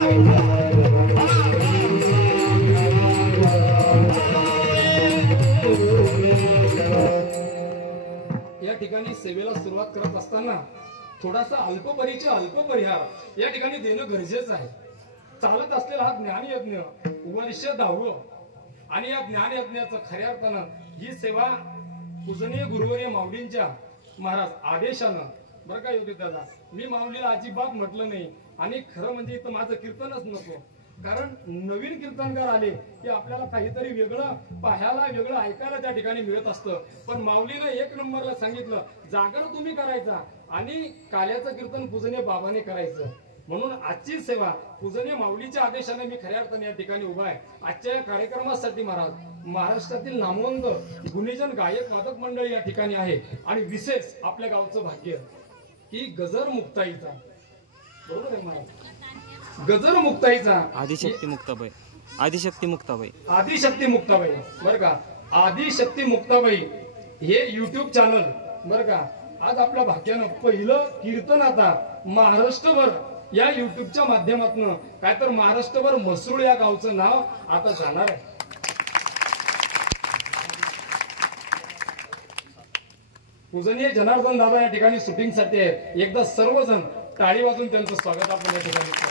या ठिकाणी सेवेला सुरुवात करत असताना थोडासा अल्पपरिहार या ठिकाणी देणं गरजेचं आहे. चालत असलेला हा ज्ञानयज्ञ वर्ष 10 आणि या ज्ञानयज्ञाचं खऱ्या अर्थानं ही सेवा पूजनीय गुरुवर्य माऊलींच्या महाराज आदेशानं बरं का योगी दादा, मी माऊलीला अजिबात म्हटलं नाही. आणि खरं म्हणजे इथं माझं कीर्तनच नको, कारण नवीन कीर्तनकार आले की आपल्याला काहीतरी वेगळं पाहायला वेगळं ऐकायला त्या ठिकाणी मिळत असतं. पण माऊलीनं 1 नंबरला सांगितलं, जागर तुम्ही करायचा आणि काल्याचं कीर्तन पूजनीय बाबाने करायचं. म्हणून आजची सेवा पूजनीय माऊलीच्या आदेशाने मी खऱ्या अर्थाने या ठिकाणी उभा आहे. आजच्या या कार्यक्रमासाठी महाराज महाराष्ट्रातील नामवंत गुणीजन गायक वादक मंडळी या ठिकाणी आहे. आणि विशेष आपल्या गावचं भाग्य की गजर मुक्ताईचा, बरोबर आहे महाराज, गजर मुक्ताईचा आदिशक्ती मुक्ताबाई बरं का, आदिशक्ती मुक्ताबाई हे युट्यूब चॅनल बरं का. आज आपल्या भाग्यानं पहिलं कीर्तन आता महाराष्ट्रभर या युट्यूबच्या माध्यमातून काय तर महाराष्ट्रभर मसरूळ या गावचं नाव आता जाणार आहे. पूजनीय जनार्दन दादा या ठिकाणी शूटिंगसाठी आहे. एकदा सर्वजण टाळी वाजून त्यांचं स्वागत आपण या ठिकाणी करू.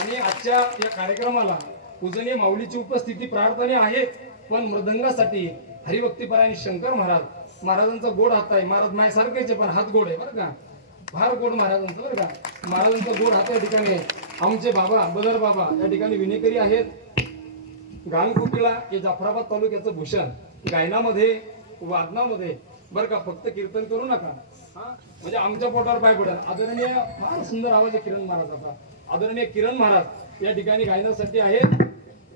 आणि आजच्या या कार्यक्रमाला पूजनीय माऊलीची उपस्थिती प्रार्थना आहे. पण मृदंगासाठी हरिभक्तीपरायण शंकर महाराजांचा गोड हात आहे. महाराज माझ्यासारखेच पण हात गोड आहे बरं का, फार गोड महाराजांचं बरं का. महाराजांचा गोड हात या ठिकाणी आमचे बाबा बदर बाबा या ठिकाणी विनेकरी आहेत. गानकोकिळा हे जाफराबाद तालुक्याचं भूषण, गायनामध्ये वादनामध्ये बरं का. फक्त कीर्तन करू नका म्हणजे आमच्या पोटावर पाय पडा. आदरणीय फार सुंदर आवाज आहे किरण महाराजाचा. आदरणीय किरण महाराज या ठिकाणी गायनासाठी आहेत.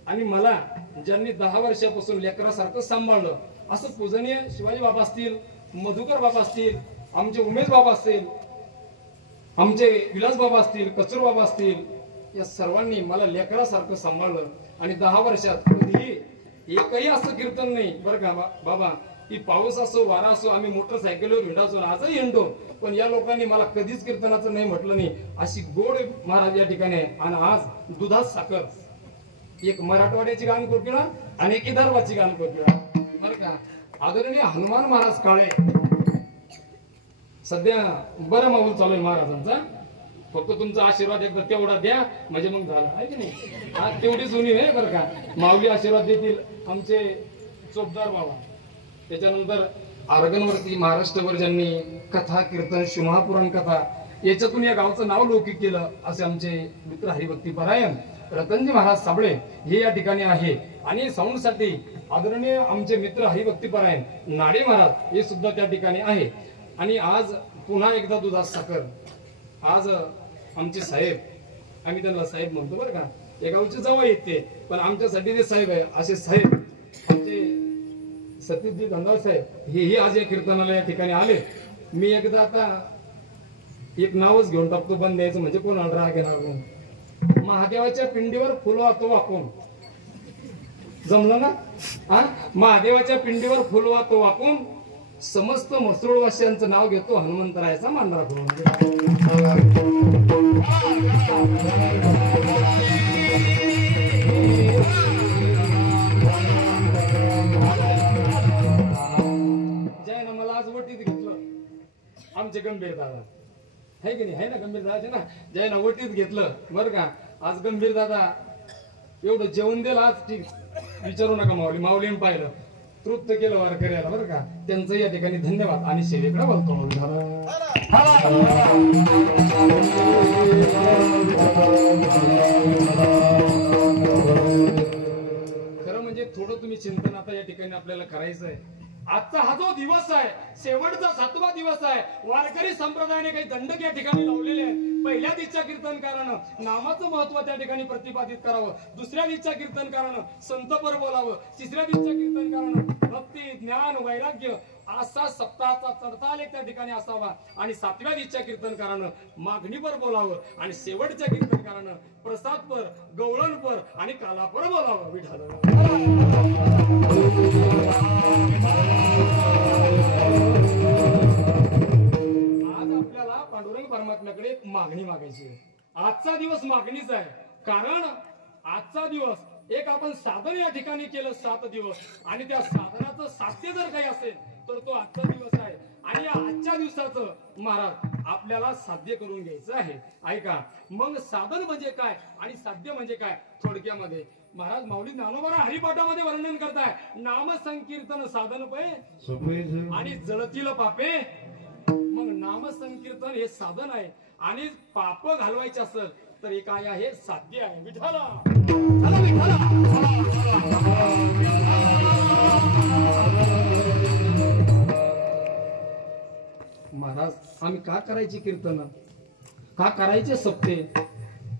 आणि मला ज्यांनी 10 वर्षापासून लेकरासारखं सांभाळलं असं पूजनीय शिवाजी बाबा असतील, मधुकर बाबा असतील, आमचे उमेश बाबा असतील, आमचे विलास बाबा असतील, कचूर बाबा असतील, या सर्वांनी मला लेकरासारखं सांभाळलं. आणि 10 वर्षात कधीही एकही असं कीर्तन नाही बरं का बाबा की पाऊस असो वारा असो आम्ही मोटरसायकलवर हिंडायचो, आजही हिंडतो, पण या लोकांनी मला कधीच कीर्तनाचं नाही म्हटलं नाही. अशी गोड महाराज या ठिकाणी आहे. आणि आज दुधात साखर, एक मराठवाड्याची गान कोकिळा आणि एक विदर्भाची गान कोकिळा बरं का. आदरणीय हनुमान महाराज काळे सध्या बरं माहोल चालू आहे महाराजांचा. फक्त तुमचा आशीर्वाद एकदा तेवढा द्या म्हणजे मग झालं आहे की नाही. हा तेवढी जुनी आहे बरं का. माऊली आशीर्वाद देतील आमचे चोपदार बाबा. त्याच्यानंतर आर्गनवरती महाराष्ट्रभर ज्यांनी कथा कीर्तन शिवमहापुराण कथा याच्यातून या गावचं नाव लौकिक केलं असे आमचे मित्र हरिभक्तीपरायण रतनजी महाराज साबळे हे या ठिकाणी आहे. आणि साऊंडसाठी आदरणीय आमचे मित्र हरिभक्तीपरायण नाडे महाराज हे सुद्धा त्या ठिकाणी आहे. आणि आज पुन्हा एकदा दुधात साखर. आज आमचे साहेब, आम्ही त्यांना साहेब म्हणतो बरं का, या गावचे जवळ येते पण आमच्यासाठी ते साहेब आहे. असे साहेब आमचे सतीशजी धंदाळ साहेब हेही आज या कीर्तनाला या ठिकाणी आले. मी एकदा आता एक नावच घेऊन टाकतो, बंद द्यायचं म्हणजे कोणाला राग येणार नाही. महादेवाच्या पिंडीवर फुल वाहतो वाकून, जमलं ना. महादेवाच्या पिंडीवर फुल वाहतो वाकून समस्त मसरूळवासियांचं नाव घेतो हनुमंतरायाचा मांडरा करून. जय ना, मला आज वटीत घेतलं आमचे गंभीर दादा आहे की नाही, आहे ना गंभीर दादा ना. जय ना वटीत घेतलं बरं का. आज गंभीर दादा एवढं जेवण दिलं आज ठीक विचारू नका. माऊलीने पाहिलं तृप्त केलं वारकऱ्याला बरं का. त्यांचं या ठिकाणी धन्यवाद. आणि सेवेकडे बोलतो खरं म्हणजे थोडं तुम्ही चिंतन आता या ठिकाणी आपल्याला करायचं आहे. आजचा हा जो दिवस आहे शेवटचा 7वा दिवस आहे. वारकरी संप्रदायाने काही दंडक या ठिकाणी लावलेले आहेत. पहिल्या दिवसच्या कीर्तनकारानं नामाचं महत्व त्या ठिकाणी प्रतिपादित करावं, दुसऱ्या दिवसच्या कीर्तनकारानं संतपर बोलावं, तिसऱ्या दिवसच्या कीर्तनकारानं भक्ती ज्ञान वैराग्य असा सप्ताहाचा चढतालेख त्या ठिकाणी असावा. आणि 7व्या दिवसच्या कीर्तनकारानं मागणीपर बोलावं आणि शेवटच्या कीर्तनकारानं प्रसादपर गवळणपर आणि कालापर बोलावं. विठाल आज आपल्याला पांडुरंग परमात्म्याकडे मागणी मागायची. आजचा दिवस मागणीचा आहे, कारण आजचा दिवस एक आपण साधन या ठिकाणी केलं 7 दिवस, आणि त्या साधनाचं साध्य जर काही असेल तर तो आजचा दिवस आहे. आणि या आजच्या दिवसाचं महाराज आपल्याला साध्य करून घ्यायचं आहे. ऐका, मग साधन म्हणजे काय आणि साध्य म्हणजे काय थोडक्यामध्ये महाराज माऊली ज्ञानोबा हरिपाठामध्ये वर्णन करताय. नाम संकीर्तन साधन पै आणि जळतील पापे. मग नाम संकीर्तन हे साधन आहे, आणि पाप घालवायचे असेल तर हे काय आहे, साध्य आहे. विठाला महाराज आम्ही का करायची कीर्तन, का करायचे सप्ते,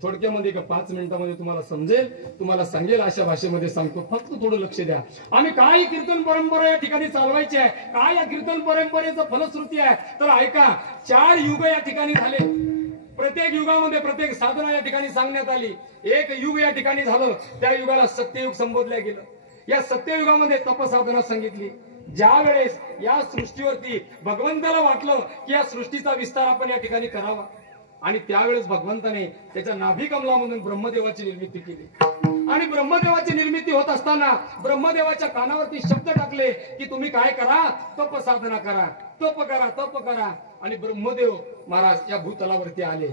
थोडक्यामध्ये का 5 मिनिटांमध्ये तुम्हाला समजेल, तुम्हाला सांगेल अशा भाषेमध्ये सांगतो, फक्त थोडं लक्ष द्या. आम्ही काय कीर्तन परंपरा या ठिकाणी चालवायची आहे, काय या कीर्तन परंपरेचं फलश्रुती आहे, तर ऐका. 4 युग या ठिकाणी झाले, प्रत्येक युगामध्ये प्रत्येक साधना या ठिकाणी सांगण्यात आली. एक युग या ठिकाणी झालं, त्या युगाला सत्ययुग संबोधलं गेलं. या सत्ययुगामध्ये तपसाधना सांगितली. ज्या वेळेस या सृष्टीवरती भगवंताला वाटलं की या सृष्टीचा विस्तार आपण या ठिकाणी करावा, आणि त्यावेळेस भगवंताने त्याच्या नाभी कमलामधून ब्रह्मदेवाची निर्मिती केली. आणि ब्रह्मदेवाची निर्मिती होत असताना ब्रह्मदेवाच्या कानावरती शब्द टाकले की तुम्ही काय करा, तप साधना करा, तप करा, तप करा. आणि ब्रह्मदेव महाराज या भूतलावरती आले.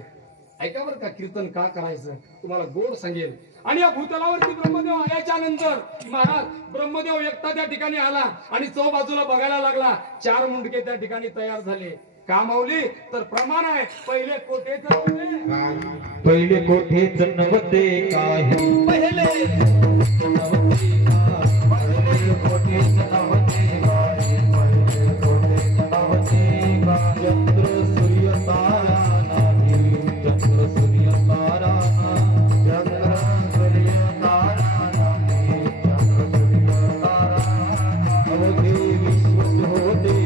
ऐका बरं का, कीर्तन का करायचं तुम्हाला गोड सांगेल. आणि या भूतलावरती ब्रह्मदेव आल्याच्या नंतर महाराज ब्रह्मदेव एकटा त्या ठिकाणी आला आणि चौबाजूला बघायला लागला. 4 मुंडके त्या ठिकाणी तयार झाले. का माऊली, तर प्रमाण आहे, पहिले कोठेच नव्हते, पहिले कोठेच नव्हते काही, पहिले कोठेच नव्हते काही, पहिले कोठेच नव्हते काही. चंद्र सूर्य तारा नाही, चंद्र सूर्य तारा, चंद्र सूर्य तारा नाही, चंद्र सूर्य तारा. अवघे विश्व होते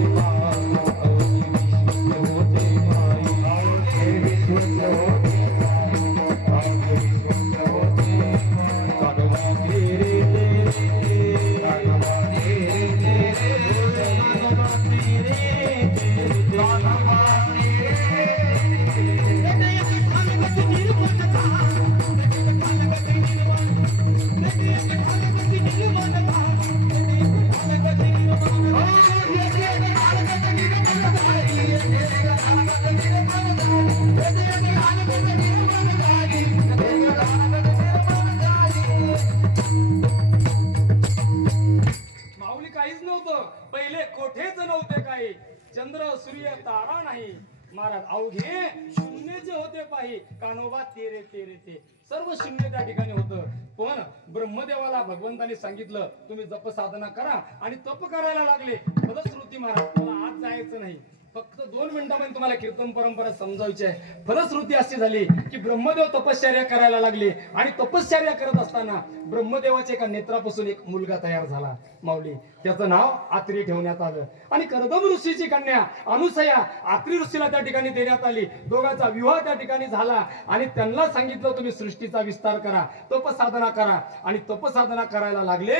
माऊली काहीच नव्हतं, पहिले कोठेच नव्हते काही, चंद्र सूर्य तारा नाही. महाराज अवघे शून्य जे होते पाही, कानोबा तेरे तेरे ते, सर्व शून्य त्या ठिकाणी होतं. पण ब्रह्मदेवाला भगवंताने सांगितलं तुम्ही जप साधना करा, आणि तप करायला लागले. फलश्रुती महाराज मला आज जायचं नाही, फक्त 2 मिनिटांमध्ये तुम्हाला कीर्तन परंपरा समजायची आहे. फलश्रुती अशी झाली की ब्रह्मदेव तपश्चर्या करायला लागले, आणि तपश्चर्या करत असताना ब्रह्मदेवाच्या एका नेत्रापासून एक मुलगा तयार झाला माऊली. त्याचं नाव आत्री ठेवण्यात आलं. आणि कर्दम ऋषीची कन्या अनुसया आत्री ऋषीला त्या ठिकाणी देण्यात आली. दोघांचा विवाह त्या ठिकाणी झाला, आणि त्यांना सांगितलं तुम्ही सृष्टीचा विस्तार करा, तपसाधना करा. आणि तपसाधना करायला लागले.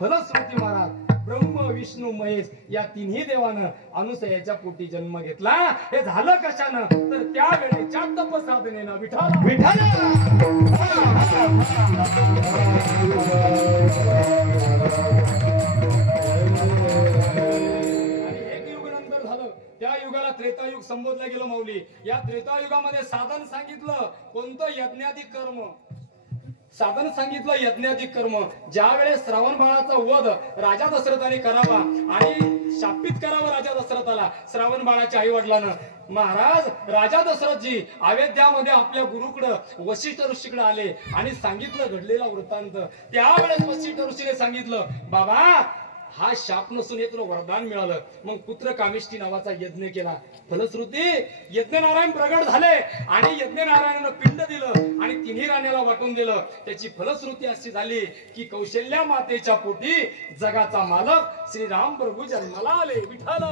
फलश्रुती महाराज ब्रह्म विष्णू महेश या तिन्ही देवानं अनुसयाच्या पोटी जन्म घेतला. हे झालं कशानं, तर त्या वेळेच्या तपसाधनेनं. विठाला विठाला. आणि एक युग नंतर झालं, त्या युगाला त्रेतायुग संबोधलं गेलं माऊली. या त्रेतायुगामध्ये साधन सांगितलं कोणतं, यज्ञाधिक कर्म. साधन सांगितलं यज्ञाधिक कर्म. ज्या वेळेस श्रावण बाळाचा वध राजा दशरथाने करावा आणि शापित करावा राजा दशरथाला श्रावण बाळाच्या आई वडिलांना, महाराज राजा दशरथजी अयोध्यामध्ये आपल्या गुरुकडं वशिष्ठ ऋषीकडे आले आणि सांगितलं घडलेला वृत्तांत. त्यावेळेस वशिष्ठ ऋषीने सांगितलं बाबा हा शाप नसून तुला वरदान मिळालं. मग पुत्र कामिष्ठी नावाचा यज्ञ केला. फलश्रुती यज्ञनारायण प्रगट झाले आणि यज्ञनारायणानं पिंड दिलं आणि तिन्ही राण्याला वाटून दिलं. त्याची फलश्रुती अशी झाली की कौशल्या मातेच्या पोटी जगाचा मालक श्रीराम प्रभू जन्माला आले. विठाला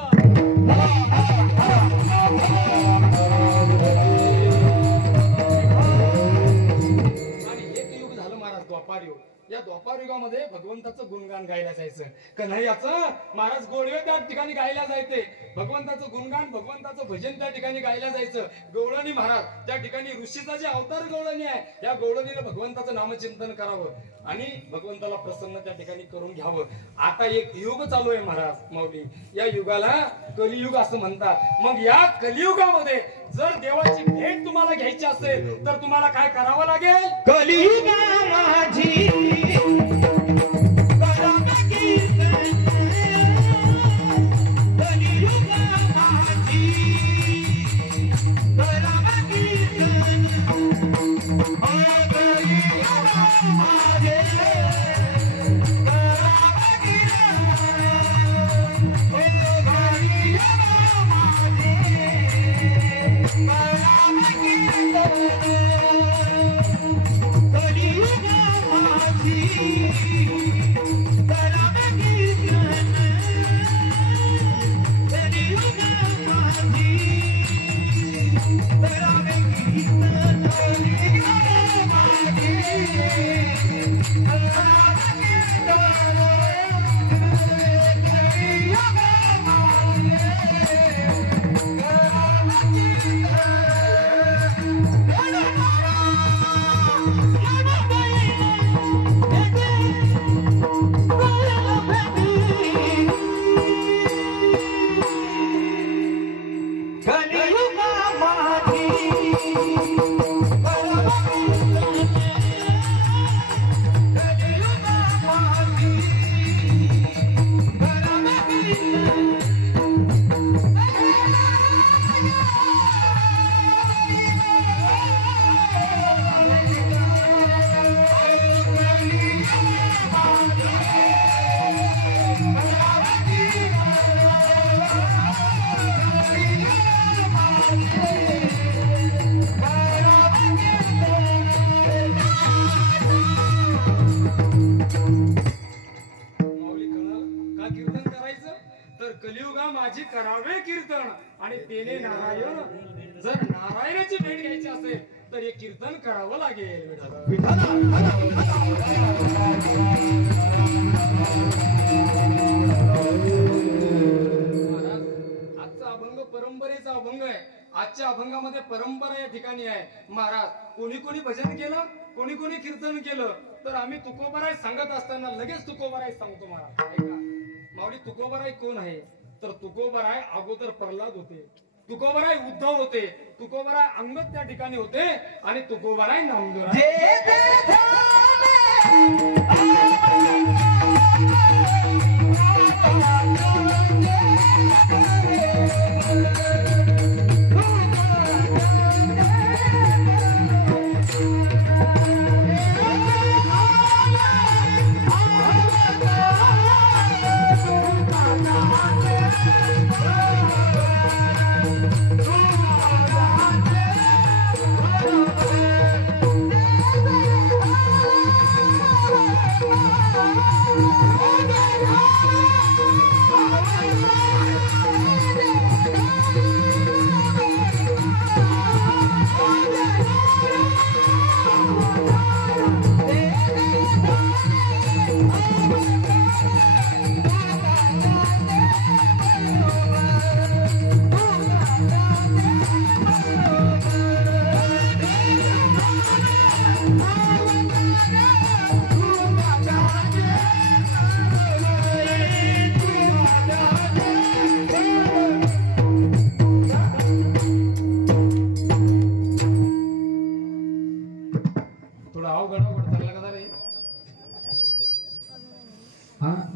आणि एक युग झालं महाराज द्वापर द्वापारयुग. या द्वापारयुगामध्ये भगवंताचं गुणगान गायला जायचं. कन्हैयाचं महाराज गोडवे त्या ठिकाणी गायला जायचे. भगवंताचं गुणगान, भगवंताचं भजन त्या ठिकाणी गायला जायचं. गवळणी महाराज त्या ठिकाणी ऋषीचा जे अवतार गवळणी आहे, या गवळणीला भगवंताचं नामचिंतन करावं आणि भगवंताला प्रसन्न त्या ठिकाणी करून घ्यावं. आता एक युग चालू आहे महाराज माऊली, या युगाला कलियुग असं म्हणतात. मग या कलियुगामध्ये जर देवाची भेट तुम्हाला घ्यायची असेल तर तुम्हाला काय करावं लागेल? कलियुगा माझी माझी करावे कीर्तन आणि तेने नारायण. जर नारायणाची भेट घ्यायची असेल तर हे कीर्तन करावं लागेल. आजचा अभंग परंपरेचा अभंग आहे. आजच्या अभंगामध्ये परंपरा या ठिकाणी आहे. महाराज कोणी कोणी भजन केलं, कोणी कोणी कीर्तन केलं, तर आम्ही तुकोबाराय सांगत असताना लगेच तुकोबाराय सांगतो. महाराज ऐका, माऊली तुकोबाराय कोण आहे? तर तुकोबाराय अगोदर प्रल्हाद होते, तुकोबाराय उद्धव होते, तुकोबाराय अंगद त्या ठिकाणी होते आणि तुकोबाराय नामदेव.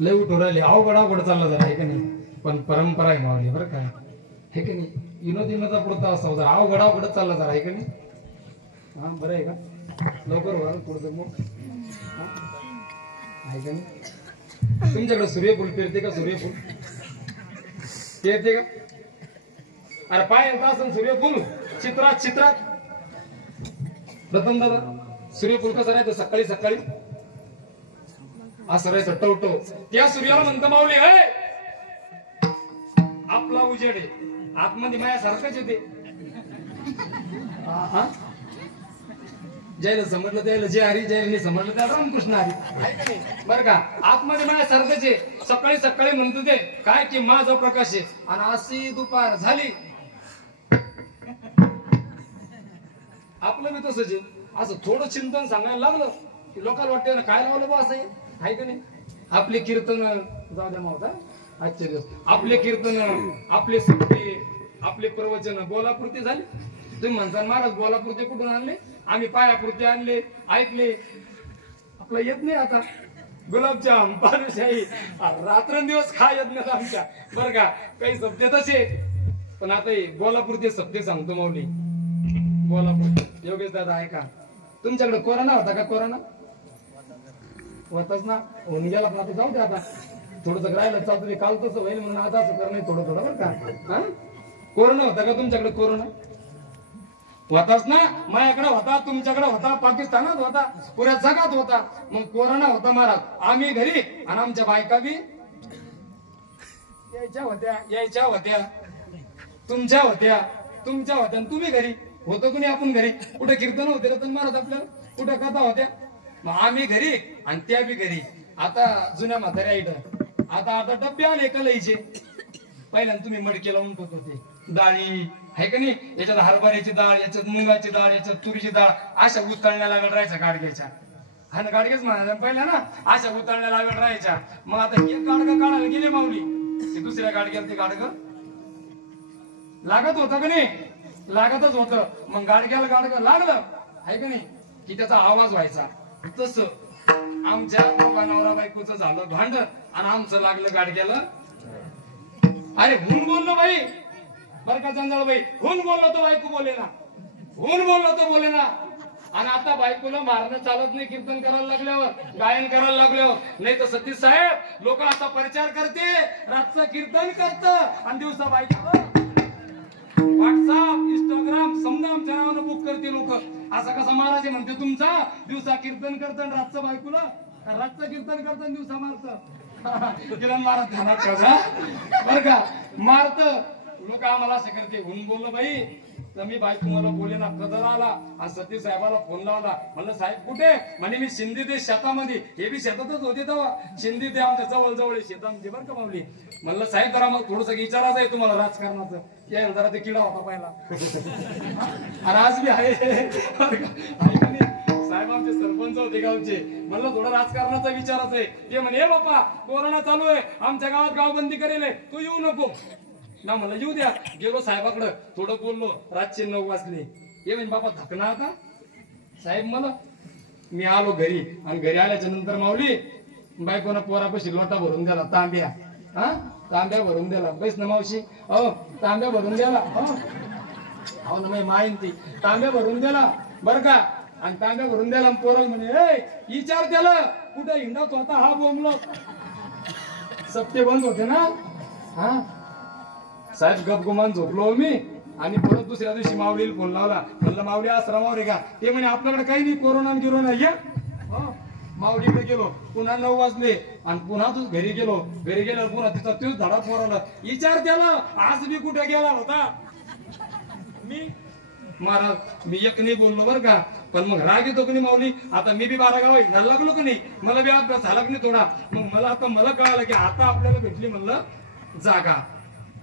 लय उठू राहिले अवघड चाललं जरा आहे का नाही. पण परंपरा आहे माऊली बरं काय हे की नाही. विनोदा पुढचा असावं जरा अवघड चाललं जरा आहे का नाही. हा बरं आहे का, लवकर व्हा पुढचं मग आहे का नाही. तुमच्याकडे सूर्यफूल फिरते का? सूर्यफूल फिरते का? अरे पाय येत असं सूर्यफूल चित्रात प्रथम दादा सूर्यफूल कसं राहतं? सकाळी सकाळी असं राहायचं टवटो. त्या सूर्याला म्हणतं माऊली हे आपला उजेड आहे, आतमध्ये मायासारखंच येते. ज्याला समजलं त्याला जे हरी, ज्याला नाही समजलं त्याला रामकृष्ण हरी, आहे का नाही? बरं का आतमध्ये माझ्या सारखंच आहे. सकाळी सकाळी म्हणतो ते काय की माझा प्रकाश आहे, आणि अशी दुपार झाली आपलं बी तसंच आहे. असं थोडं चिंतन सांगायला लागलं की लोकांना वाटतं ना काय लावलं बा असं आहे का नाही? आपले कीर्तन जाऊ द्या मावता आजचे दिवस, आपले कीर्तन, आपले सत्य, आपले प्रवचन बोलापुरते झाले. तुम्ही म्हणता महाराज बोलापुरते कुठून आणले? आम्ही पायापुरते आणले, ऐकले. आपलं येत नाही आता गुलाबजाम, बालुशाही, रात्रंदिवस खा येत नाही आमच्या. बरं का काही शब्द तसे, पण आता बोलापुरते शब्द सांगतो माऊली. बोलापुरते योगेश दादा ऐका, तुमच्याकडे कोरोना होता का? कोरोना होताच ना, होऊन गेला. पण आता जाऊ दे, आता थोडस राहिलं चालतं. काल तसं होईल म्हणून आता असं कर नाही थोडं थोडं. बरं का कोरोना होता का तुमच्याकडे? कोरोना होताच ना, माझ्याकडे होता, तुमच्याकडे होता, पाकिस्तानात होता, पुऱ्या जगात होता. मग कोरोना होता महाराज, आम्ही घरी आणि आमच्या बायका बी यायच्या होत्या, तुमच्या होत्या आणि तुम्ही घरी होतो कुणी? आपण घरी. कुठे कीर्तन होते रतन महाराज आपल्याला, कुठे कथा होत्या? मग आम्ही घरी आणि त्या बी घरी. आता जुन्या म्हाताऱ्या इथं आता डब्बे आले कलईचे. पहिल्यांदा तुम्ही मडके लावून ठेवत होते डाळी, आहे का नाही? याच्यात हरभऱ्याची डाळ, याच्यात मुंगाची डाळ, याच्यात तुरीची डाळ, अशा उतळण्या लागत राहायच्या गाडग्याच्या. हा गाडगेच म्हणायला पहिल्या ना, अशा उतळण्या लागत राहायच्या. मग आता एक गाडगं काढायला गेले माऊली, ते दुसऱ्या गाडग्याला ते गाडगं लागत होतं का नाही? लागतच होतं. मग गाडग्याला गाडगं लागलं, आहे का नाही, की त्याचा आवाज व्हायचा. तसं आमच्या नवरा बायकोचं झालं भांडण आणि आमचं लागलं गाडग्याला. अरे हुन बोललो बाई, बर का जंजाळबाई, हुन बोललो तर बायको बोले ना, हुन बोललो तर बोले ना. आणि आता बायकोला मारणं चालत नाही कीर्तन करायला लागल्यावर, गायन करायला लागल्यावर. नाही तर सतीश साहेब लोक आता प्रचार करते, रातचं कीर्तन करत आणि दिवसा बायको व्हॉट्सअप, इंस्टाग्राम समजा आमच्या नावानं बुक करते लोक. असं कसं महाराज म्हणते तुमचा दिवसा कीर्तन करतं रातचं बायकोला, रातचं कीर्तन करतं दिवसा मारत किरण महाराज ध्यानात ठेवा बर का. मारत लोक आम्हाला असं करते. हुन बोललो बाई तर मी बायको मला बोले ना, कदर आला आणि सतीश साहेबाला फोन लावला. म्हणलं साहेब कुठे? म्हणे मी शिंदे ते शेतामध्ये. हे बी शेतातच होते तेव्हा. शिंदे ते आमच्या जवळ जवळ शेतामध्ये बरं का माऊली. म्हणलं साहेब जरा मग थोडस विचारायचं आहे तुम्हाला राजकारणाचं. यायला जरा ते किडा होता पहिला आणि आज बी आहे साहेब आमचे सरपंच होते गावचे. म्हणलं थोडं राजकारणाचा विचारायचं आहे. ते म्हणे बाप्पा कोरोना चालू आहे, आमच्या गावात गावबंदी करेल, तू येऊ नको ना. म्हणलं येऊ द्या. गेलो साहेबाकडं, थोडं बोललो. रातचे 9 वाजले. ये म्हणे बाबा थकणार आता साहेब मला. मी आलो घरी आणि घरी आल्याच्या नंतर माऊली बायकोना पोरापाशी लोटा भरून द्याला, तांब्या. हा तांब्या भरून द्याला. बैस ना मावशी, हो तांब्या भरून द्याला. हो ना माईन ती तांब्या भरून द्याला बरं का. आणि तांब्या भरून द्याला. पोरल म्हणे विचार त्याला कुठं हिंडत होता हा बोंबलो. सप्ते बंद होते ना. हा साहेब गपगुमान झोपलो मी. आणि परत दुसऱ्या दिवशी माऊलीला फोन लावला. म्हणलं माऊली आसरा मावरे का? ते म्हणे आपल्याकडे काही नाही, कोरोना गिरोना या. माऊलीकडे गेलो. पुन्हा 9 वाजले आणि पुन्हा तू घरी गेलो. घरी गेल्यावर पुन्हा तिचा तोच धडा पोराला. विचार त्याला आज मी कुठे गेला होता. मी महाराज मी एक नाही बोललो बरं का. पण मग राग येतो की नाही माऊली. आता मी बी 12 गाव हिंडायला लागलो की नाही. मला बी अभ्यास झाला की नाही थोडा. मग मला कळालं की आता आपल्याला भेटली म्हणलं जागा.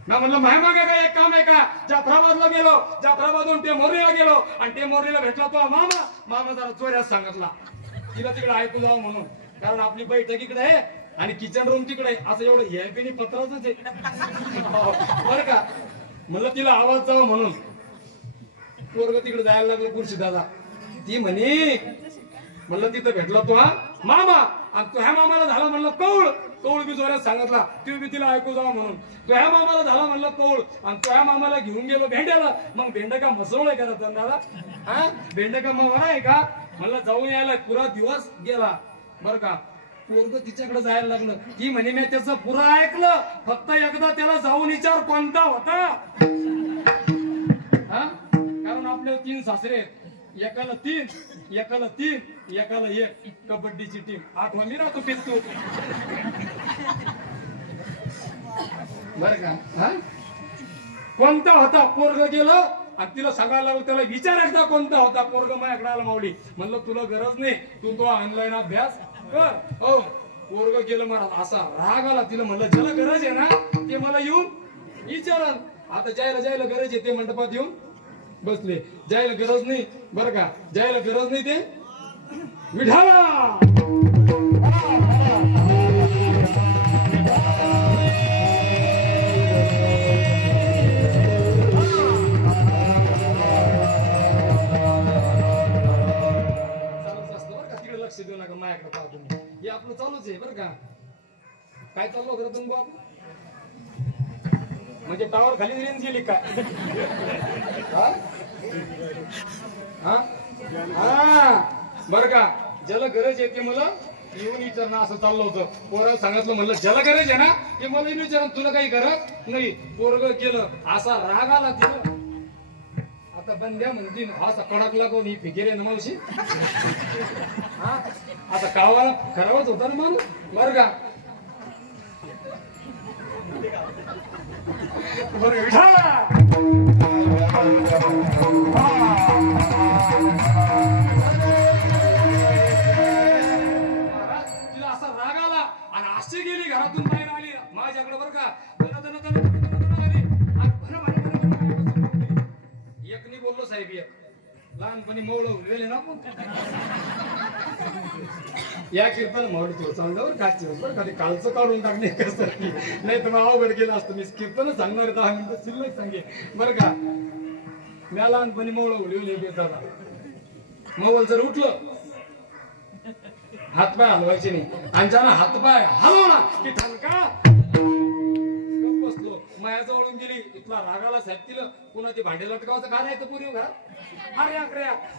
ना म्हणलं माय मागे काय एक काम आहे का. जाफराबादला गेलो, जाफराबादून टेंभोर्लीला गेलो आणि टेंभोर्लीला भेटला तो मामा जरा चोऱ्यात सांगितला तिला तिकडे ऐकू जावं म्हणून. कारण आपली बैठक इकडे आहे आणि किचन रूम तिकडे आहे. असं एवढं हेल्पीनी पत्राच आहे बरं का. म्हणलं तिला आवाज जावं म्हणून. पोरग तिकडे जायला लागलं खुर्शी दादा. ती म्हणे म्हणलं तिथं भेटला तो हा मामा. आणि तो ह्या मामाला झाला म्हणलं कौळ बी जोऱ्यात सांगितला. ती बी तिला ऐकू जावं म्हणून. तो ह्या मामाला झाला म्हणलं कौळ. आणि तो ह्या मामाला घेऊन गेलो भेंड्याला. मग भेंड का मसवळ आहे का रतन दादा. हा भेंड का मग आहे का. म्हणलं जाऊन यायला पुरा दिवस गेला बरं का. पोरग तिच्याकडे जायला लागलं. ती म्हणे मी त्याचं पुरा ऐकलं, फक्त एकदा त्याला जाऊन विचार कोणता होता. हा कारण आपले 3 सासरे आहेत. एकाला 3, एकाला 3, एकाला 1. कबड्डीची टीम. आठवणी राहतो पिंतू बर का. हा कोणता होता. पोरग गेलं आणि तिला सांगायला लागलो त्याला विचार एकदा कोणता होता पोरग माझ्याकडे आला माऊली. म्हणलं तुला गरज नाही, तू तो ऑनलाईन अभ्यास कर. हो पोरग गेलं मला असा राग आला. तिला म्हणलं ज्याला गरज आहे ना ते मला येऊन विचारल. आता ज्याला गरज आहे ते मंडपात येऊन बसले. ज्याला गरज नाही बरं का, ज्याला गरज नाही ते विठाला. लक्ष देऊ नका माझ्याकडे पाहा तुम्ही. हे आपलं चालूच आहे बरं का. काय चालू होतं तुम्ही बाबू? म्हणजे टावर खाली रेंज गेली काय? बरं का, ज्याला गरज आहे ते मला येऊन विचारणं असं चाललं होतं. पोरं सांगितलं म्हणलं ज्याला गरज आहे ना ते मला येऊन विचार, तुला काही गरज नाही. पोरग गेलं असा राग आला तिला. आता बंद्या म्हणतील असा कडकला कोण ही फिकीर आहे ना मावशी. आता कावाला खराबच होता ना माणूस बरं का. बरं तिला असा राग आला आणि अशी गेली घरातून बाहेर आली माझ्याकडे बरं का. एकनी बोललो साहेब एक लहानपणी मौळ गेले ना या कीर्तन म्हणतो चालल्यावर बरं का. ते कालचं काढून टाकणे कसं नाही तर मग अवघड गेलं असतं. मी कीर्तन सांगणार 10 मिनिटं शिल्लक सांगे बरं का. मी लहानपणी मौळ उडवले बेताला. मौल जर उठलं हातपाय हलवायचे नाही आणि ज्यानं हातपाय हलवला की ठणका बसलो. माया जवळून गेली इथला रागाला साहेब तिला पुन्हा ते भांडे लटकावचं का नाही तर पुरी घरात हा रॅक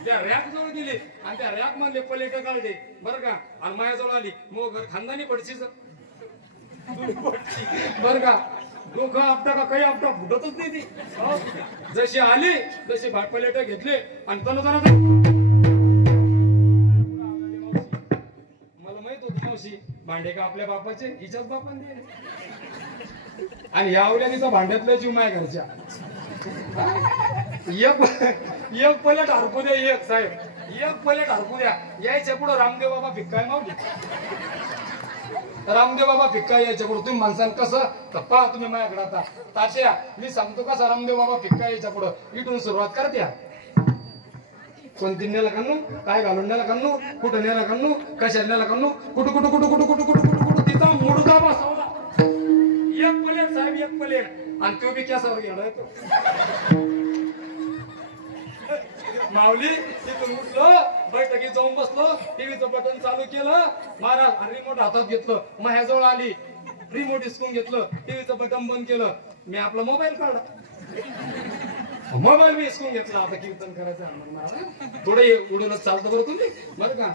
त्या रॅक जवळ गेली आणि त्या रॅक मधले प्लेट काढले बरं का. आणि माया जवळ आली मग घर खानदानी पडशीच बरं का. डोकं आपटा का काही आपटा फुटतच नाही ती. जशी आली तशी प्लेट घेतले आणि तन मला माहित होत मावशी भांडे का आपल्या बापाचे हिच्याच बापाने दिले. आणि या अवल्यानीचा भांड्यातलं जीव माय घरच्या. एक प्लेट हरपू द्या एक साहेब, एक प्लेट हरपू द्या. यायच्या पुढं रामदेव बाबा फिक्काय मावली. रामदेव बाबा फिक्का यायच्या पुढं तुम्ही माणसानं कसं तर पहा तुम्ही माझ्याकडे आता तात्या मी सांगतो कसा रामदेव बाबा फिक्का यायच्या पुढं इथून सुरुवात करत या. कोणती नेला कानू काय घालून नेला कानू कुठं नेला कानू कशात नेला कानू कुठं कुठं कुठं कुठं कुठं कुठं कुठं कुठं तिचा मुडदा बसवला. एक प्लेट साहेब एक प्लेट आणि तो बी कॅसावर घेणार तो. माऊली तिथून उठलो बैठकीत जाऊन बसलो टीव्हीचं बटन चालू केलं महाराज रिमोट हातात घेतलं माझ्याजवळ आली रिमोट हिसकून घेतलं टीव्हीचं बटन बंद केलं. मी आपला मोबाईल काढला मोबाईल बी हिसकून घेतला. आता कीर्तन करायचं थोडे उडूनच चालतं बरं तुम्ही बरं का.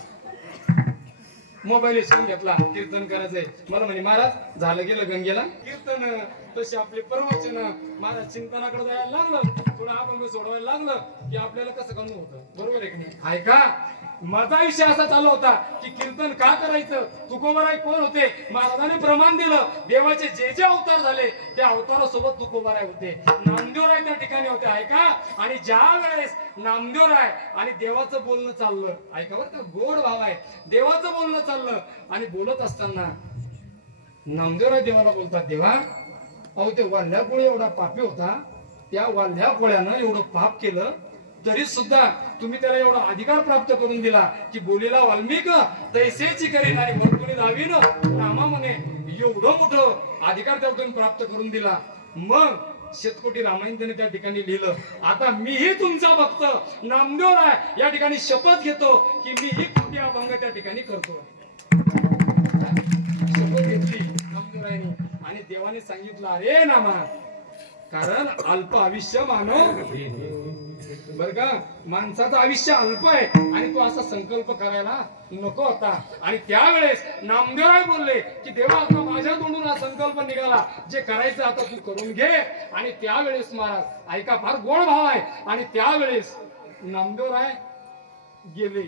मोबाईल हिसकून घेतला कीर्तन करायचंय. मला म्हणे महाराज झालं गेलं गंगेला कीर्तन तशी आपले प्रवचन. महाराज चिंतनाकडे जायला लागलं थोडं अभंग सोडवायला लागलं की आपल्याला कसं कमी होतं बरोबर आहे की नाही. ऐका माझा विषय असा चालू होता की कीर्तन का करायचं. तुकोबाराय कोण होते महाराजांनी प्रमाण दिलं. देवाचे जे जे अवतार झाले त्या अवतारासोबत तुकोबाराय होते. नामदेवराय त्या ठिकाणी होते. ऐका आणि ज्या वेळेस नामदेवराय आणि देवाचं बोलणं चाललं ऐका बरं का गोड भाव आहे. देवाचं बोलणं चाललं आणि बोलत असताना नामदेवराय देवाला बोलतात देवा अहो ते वाल्ह्या कोळी एवढा पापी होता. त्या वाल्ह्या कोळ्यानं एवढं पाप केलं तरी सुद्धा तुम्ही त्याला एवढा अधिकार प्राप्त करून दिला की बोलीला वाल्मिक तैसेची करीन आणि वरतुनी लावीन रामा म्हणे. एवढं मोठं अधिकार त्याला तुम्ही प्राप्त करून दिला. मग शेतकोटी रामायण त्याने त्या ठिकाणी लिहिलं. आता मीही तुमचा भक्त नामदेवराय या ठिकाणी शपथ घेतो की मीही कोटी अभंग त्या ठिकाणी करतो. शपथ घेतली नामदेवरायने आणि देवाने सांगितलं अरे नामा कारण अल्प आयुष्य मानव बर का माणसाचं आयुष्य अल्प आहे आणि तो असा संकल्प करायला नको होता. आणि त्यावेळेस नामदेवराय बोलले की देवा आता माझ्या तोंडून हा संकल्प निघाला जे करायचं आता तू करून घे. आणि त्यावेळेस महाराज ऐका फार गोड भाव आहे. आणि त्यावेळेस नामदेवराय गेले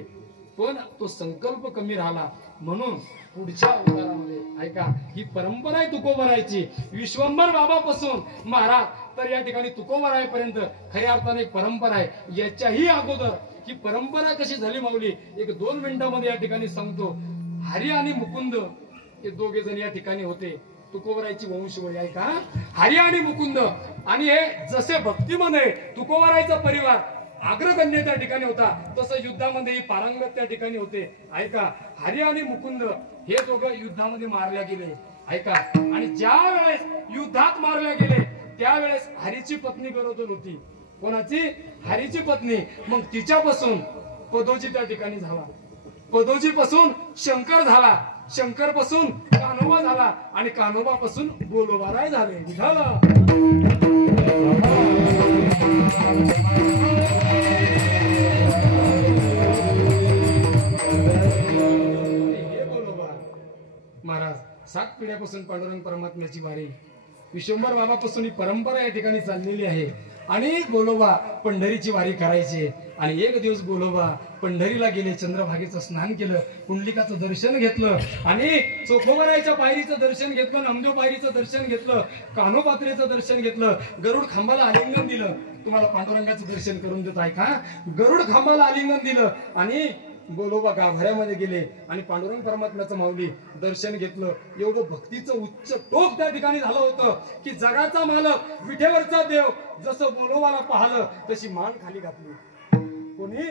पण तो संकल्प कमी राहिला म्हणून पुढच्या अवतारामध्ये ऐका ही परंपरा आहे तुकोबारायची. विश्वंभर बाबापासून महाराज तर या ठिकाणी तुकोबरायपर्यंत खऱ्या अर्थाने एक परंपरा आहे. याच्याही अगोदर ही परंपरा कशी झाली माऊली, एक 2 मिनिटांमध्ये या ठिकाणी सांगतो. हरी आणि मुकुंद हे दोघे जण या ठिकाणी होते. तुकोबरायची वंशवळी आहे का, हरी आणि मुकुंद. आणि हे जसे भक्तीमध्ये तुकोबरायचा परिवार अग्रगण्य त्या ठिकाणी होता, तसं युद्धामध्येही पारंगत त्या ठिकाणी होते. ऐका, हरी आणि मुकुंद हे दोघं युद्धामध्ये मारल्या गेले. ऐका, आणि ज्या वेळेस युद्धात मारल्या गेले त्यावेळेस हरीची पत्नी गरोदर होती. कोणाची? हरीची पत्नी. मग तिच्यापासून पदोजी त्या ठिकाणी झाला, पदोजी पासून शंकर झाला, शंकर पासून कान्होबा झाला, आणि कान्होबा पासून बोलोबाराय झाले. झालं महाराज. 7 पिढ्यापासून पांडुरंग परमात्म्याची वारी, विश्वंभर बाबापासून ही परंपरा या ठिकाणी चाललेली आहे. आणि बोलोबा पंढरीची वारी करायची. आणि एक दिवस बोलोबा पंढरीला गेले, चंद्रभागेचं स्नान केलं, कुंडलिकाचं दर्शन घेतलं, आणि चोखोबरायच्या पायरीचं दर्शन घेतलं, नामदेव पायरीचं दर्शन घेतलं, कान्होपात्रेचं दर्शन घेतलं, गरुड खांबाला आलिंगन दिलं. तुम्हाला पांडुरंगाचं दर्शन करून देत आहे का? गरुड खांबाला आलिंगन दिलं आणि बोलोबा गाभाऱ्यामध्ये गेले आणि पांडुरंग परमात्म्याचं माऊली दर्शन घेतलं. एवढं भक्तीचं उच्च टोक त्या ठिकाणी झालं होतं की जगाचा मालक विठेवरचा देव जसं बोलोबाला पाहलं तशी मान खाली घातली. कोणी?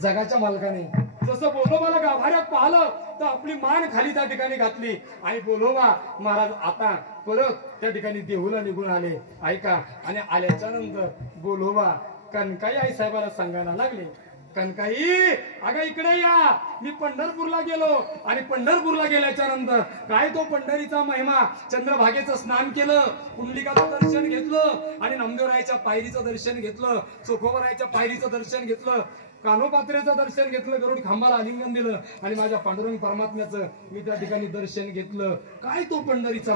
जगाच्या मालकाने जसं बोलोबाला गाभाऱ्यात पाहलं तर आपली मान खाली त्या ठिकाणी घातली. आणि बोलोबा महाराज आता परत त्या ठिकाणी देहूला निघून आले. ऐका, आणि आल्याच्या नंतर बोलोबा कनकाई आई साहेबाला सांगायला लागले, कनकाई अगं इकडे या, मी पंढरपूरला गेलो. आणि पंढरपूरला गेल्याच्या नंतर काय तो पंढरीचा महिमा, चंद्रभागेचं स्नान केलं, कुंडलिकाचं दर्शन घेतलं, आणि नामदेवरायच्या पायरीचं दर्शन घेतलं, चोखोबरायच्या पायरीचं दर्शन घेतलं, कान्होपात्रेचं दर्शन घेतलं, गरुड खांबाला आलिंगन दिलं, आणि माझ्या पांडुरंग परमात्म्याचं मी त्या ठिकाणी दर्शन घेतलं. काय तो पंढरीचा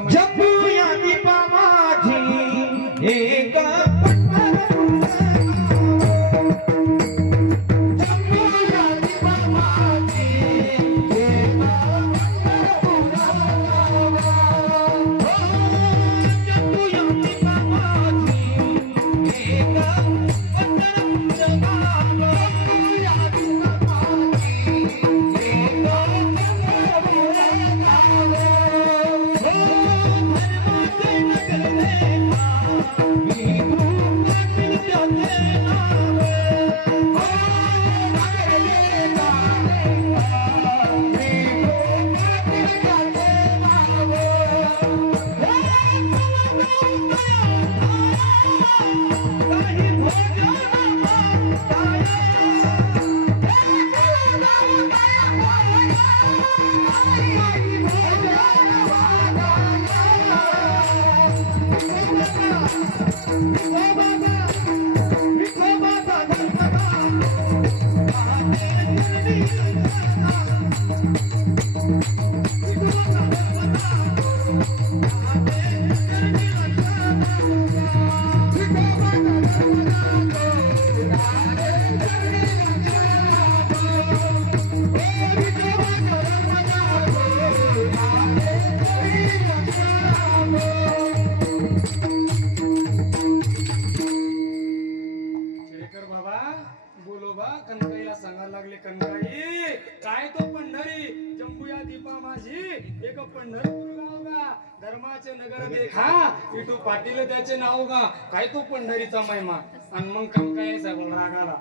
कनकाईला सांगायला लागले, कनकाई काय तो पंढरी जंबूया दीपा माझी एक पंढरपूर गाव गा, धर्माचे नगर देखा विठू पाटील त्याचे नाव गा, काय तो पंढरीचा महिमा. आणि मग कनकाई साहेबांना राग आला,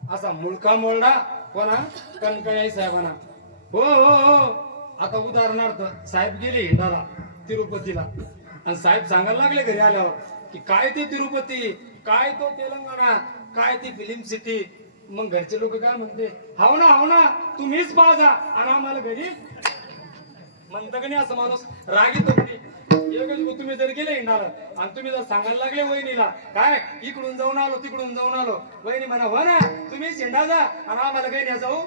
असा मुळका मोळडा कोणा कनकाई साहेबांना. हो हो हो, आता उदाहरणार्थ साहेब गेले हिंडाला तिरुपतीला, आणि साहेब सांगायला लागले घरी आल्यावर की काय ते तिरुपती, काय तो तेलंगणा, काय ती फिल्म सिटी. मग घरचे लोक काय म्हणते, हाव ना तुम्हीच पाहा आणि आम्हाला घरी म्हणतं का नाही असं माणूस राग येतो. तुम्ही जर गेले हिंडाला आणि तुम्ही जर सांगायला लागले वहिनीला काय इकडून जाऊन आलो तिकडून जाऊन आलो, वहिनी म्हणा हो ना तुम्हीच हिंडा जा आणि आम्हाला काही नाही जाऊ,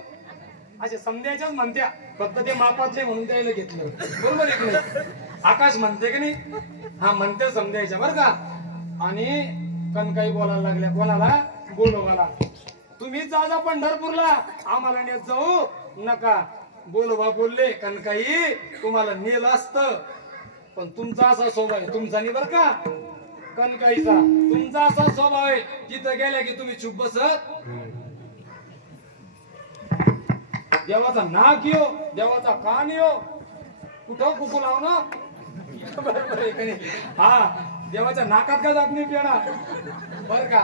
असे समजायच्याच म्हणत्या, फक्त ते मापातले म्हणून द्यायला घेतलं. बरोबर इकडे आकाश म्हणते की नाही, हा म्हणते समजायच्या बरं का. आणि कनकाई बोलायला लागल्या कोणाला, बोलोबाला, तुम्ही जा पंढरपूरला आम्हाला नेत जाऊ नका. बोलोबा बोलले, कनकाई तुम्हाला नेलं असतं पण तुमचा असा स्वभाव आहे तुमचा नाही बरं का, कणकाईचा तुमचा असा स्वभाव आहे तिथं गेल्या की तुम्ही चुप बसत देवाचा नाक येऊ देवाचा कान येऊ कुठं कुकू लाव ना बरोबर आहे का नाही? हा देवाच्या नाकात का जात नाही पिणार बर का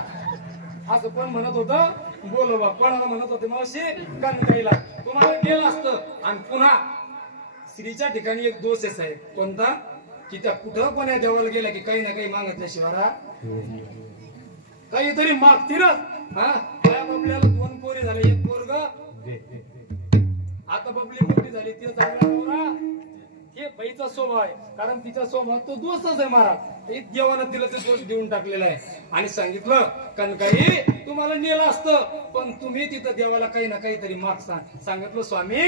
असं कोण म्हणत होतं बोलोबा कोणाला म्हणत होते मावशी कणकाईला तुम्हाला गेलं असतं आणि पुन्हा स्त्रीच्या ठिकाणी एक दोष आहे कोणता की त्या कुठं पण या देवाला गेल्या की काही ना काही मागतल्याशिवाय काहीतरी मागतीलच हा त्या बबल्याला 2 पोरी झाले 1 पोरग आता बबली मोठी झाली ती चांगला नवरा हे बाईचा स्वभाव आहे कारण तिचा स्वभाव तो दोषच आहे महाराज देवानं तिला ते दोष देऊन टाकलेला आहे आणि सांगितलं कणकाई तुम्हाला नेलं असतं पण तुम्ही तिथं देवाला काही ना काहीतरी मागसा सांगितलं स्वामी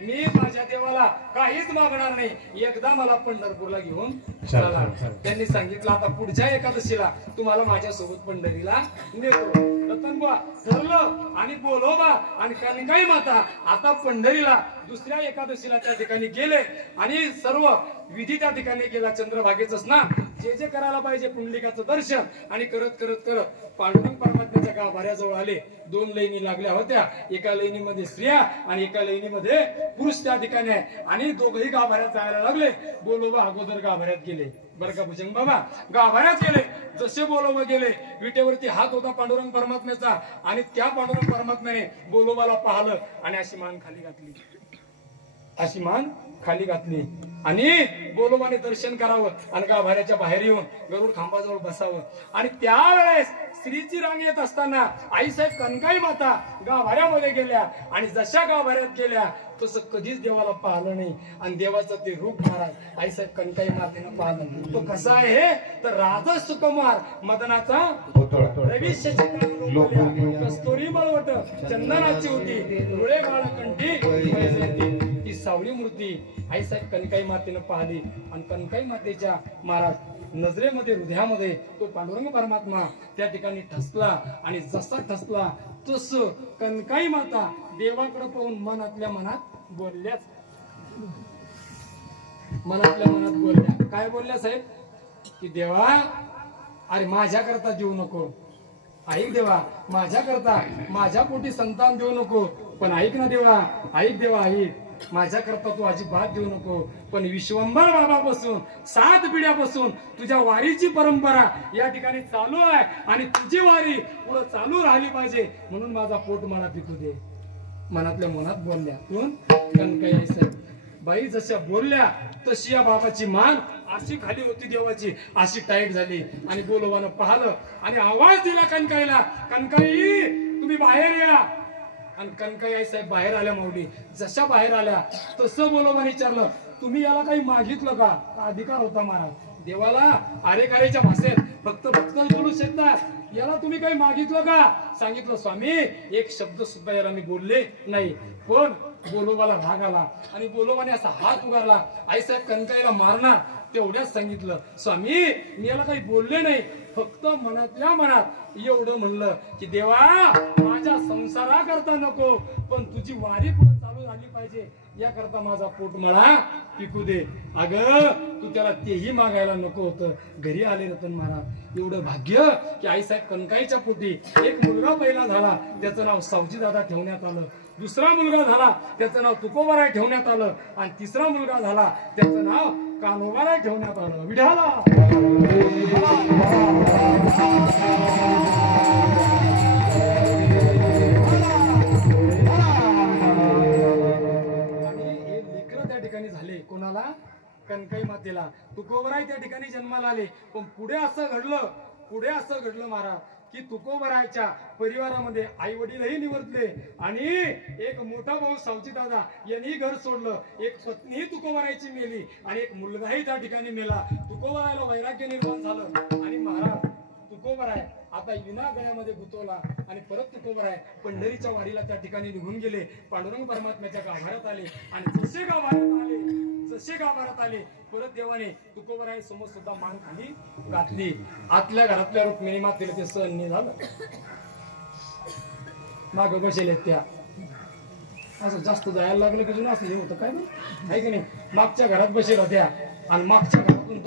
मी माझ्या देवाला काहीच मागणार नाही एकदा मला पंढरपूरला घेऊन चला त्यांनी सांगितलं आता पुढच्या एकादशीला तुम्हाला माझ्यासोबत पंढरीला नेतो रतनबा ठरलं आणि बोलोबा आणि कणकाई माता आता पंढरीला दुसऱ्या एकादशीला त्या ठिकाणी गेले आणि सर्व विधी त्या ठिकाणी गेला चंद्रभागेच ना जे जे करायला पाहिजे पुंडलिकाचं दर्शन आणि करत करत करत पांडुरंग परमात्म्याच्या गाभाऱ्याजवळ आले 2 लाईनी लागल्या होत्या एका लाईनीमध्ये स्त्रिया आणि एका लाईनीमध्ये पुरुष त्या ठिकाणी आहे आणि दोघही गाभाऱ्यात जायला लागले बोलोबा अगोदर गाभाऱ्यात गेले बरं का भुजंग बाबा गाभाऱ्यात गेले जसे बोलोबा गेले विटेवरती हात होता पांडुरंग परमात्म्याचा आणि त्या पांडुरंग परमात्म्याने बोलोबाला पाहिलं आणि अशी मान खाली घातली अशी मान खाली घातली आणि बोलोबाने दर्शन करावं आणि गाभाऱ्याच्या बाहेर येऊन गरुड खांबाजवळ बसावं आणि त्यावेळेस स्त्रीची रांग येत असताना आईसाहेब कणकाई माता गाभाऱ्यामध्ये गेल्या आणि जशा गाभाऱ्यात गेल्या तसं कधीच देवाला पाहिलं नाही आणि देवाचं ते रूप महाराज आईसाहेब कणकाई मातेनं पाहिलं तो कसा आहे तर राजा सुकुमार मदनाचा रवी कस्तुरी मळवट चंदनाची होती डोळे बाळकंठी ती सावळी मूर्ती आईसाहेब कणकाई मातेनं पाहिली आणि कणकाई मातेच्या महाराज नजरेमध्ये हृदयामध्ये तो पांडुरंग परमात्मा त्या ठिकाणी ठसला आणि जसा ठसला तस कणकाई माता देवाकडे पाहून मनातल्या मनात बोलल्याच मनातल्या मनात बोलल्या काय बोलल्या साहेब की देवा अरे माझ्या करता देऊ नको ऐक देवा माझ्या करता माझ्या पोटी संतान देऊ नको पण ऐक ना देवा ऐक देवा ऐक माझ्या करता तू अजिबात देऊ नको पण विश्वंभर बाबापासून 7 पिढ्यापासून तुझ्या वारीची परंपरा या ठिकाणी चालू आहे आणि तुझी वारी पुढे चालू राहिली पाहिजे म्हणून माझा पोट मला पिकू दे मनातल्या मनात बोलल्या कोण कणकाई साहेब बाई जशा बोलल्या तशी या बाबाची मान अशी खाली होती देवाची अशी टाईट झाली आणि बोलोबानं पाहिलं आणि आवाज दिला कणकाईला कणकाई तुम्ही बाहेर या आणि कणकाई साहेब बाहेर आल्या माऊली जशा बाहेर आल्या तसं बोलोबाने विचारलं तुम्ही याला काही मागितलं का अधिकार होता महाराज देवाला आरेकारेच्या भाषेत फक्त भक्तच बोलू शकतात याला तुम्ही काही मागितलं का सांगितलं स्वामी एक शब्द सुद्धा याला मी बोलले नाही पण बोलोबाला राग आला आणि बोलोबाने असा हात उगारला आईसाहेब कणकाईला मारणार तेवढ्याच सांगितलं स्वामी मी याला काही बोलले नाही फक्त मनातल्या मनात एवढं म्हणलं की देवा माझ्या संसारा करता नको पण तुझी वारी पुढे चालू झाली पाहिजे या करता माझा पोट मला पिकू दे अगं तू त्याला तेही मागायला नको होतं घरी आले रतन महाराज एवढं भाग्य की आईसाहेब कणकाईच्या पोटी एक मुलगा पहिला झाला त्याचं नाव सावजी दादा ठेवण्यात आलं दुसरा मुलगा झाला त्याचं नाव तुकोबाराय ठेवण्यात आलं आणि तिसरा मुलगा झाला त्याचं नाव कान्होबाराय ठेवण्यात आलं विठाला आणि हे लेकरं त्या ठिकाणी झाले कोणाला कणकाई मातेला तुकोबाराय त्या ठिकाणी जन्माला आले पण पुढे असं घडलं महाराज की तुकोबारायच्या परिवारामध्ये आई वडीलही निवर्तले आणि एक मोठा भाऊ सावजी दादा यांनी घर सोडलं एक पत्नीही तुकोबारायची मेली आणि एक मुलगाही त्या ठिकाणी मेला तुकोबारायला वैराग्य निर्माण झालं आणि महाराज तुकोबाराय आता विना गळ्यामध्ये गुंतवला आणि परत तुकोबाराय पंढरीच्या वारीला त्या ठिकाणी निघून गेले पांडुरंग परमात्म्याच्या गाभाऱ्यात आले आणि जसे गाभाऱ्यात आले परत देवाने तुकोबाराय समोर सुद्धा मान खाली घातली आतल्या घरातल्या रुक्मिणी मातेला ते सहन नाही झालं माग बसेल त्या असं जास्त जायला लागलं की जुनं असं हे होतं काय नाही की नाही मागच्या घरात बसेल होत्या आणि मागच्या घरातून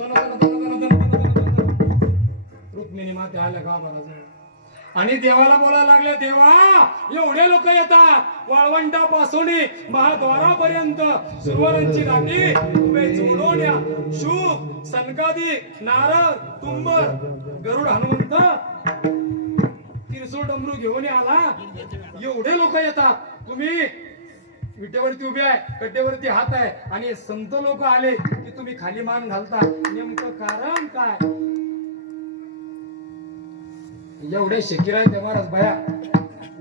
रुक्मिणी माते आल्या गाभाराजवळ आणि देवाला बोलायला लागले, देवा एवढे लोक येतात वाळवंटापासून महाद्वारापर्यंत सुरवरांची राठी उभे जोडोन्या शुभ सनकादी नारद तुंबर गरुड हनुमंत त्रिशूळ डमरू घेऊन आला, एवढे लोक येतात, तुम्ही विटेवरती उभे आहे, कड्डेवरती हात आहे आणि संत लोक आले की तुम्ही खाली मान घालता, नेमकं कारण काय? एवढे शकीर आहे महाराज बाया,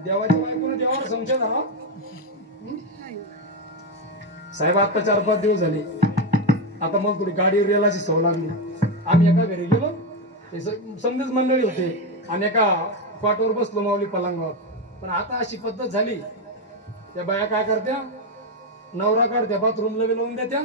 देवाच्या बायकोने देवावर संशय धरावा. साहेब आता 4-5 दिवस झाले, आता मग थोडी गाडीवर रेलाची सवय लागली. आम्ही एका घरी गेलो, समजेच मंडळी होते आणि एका पाटवर बसलो माऊली पलंगावर. पण आता अशी पद्धत झाली, त्या बाया काय करत्या, नवरा काढत्या बाथरूमला लावून देत्या,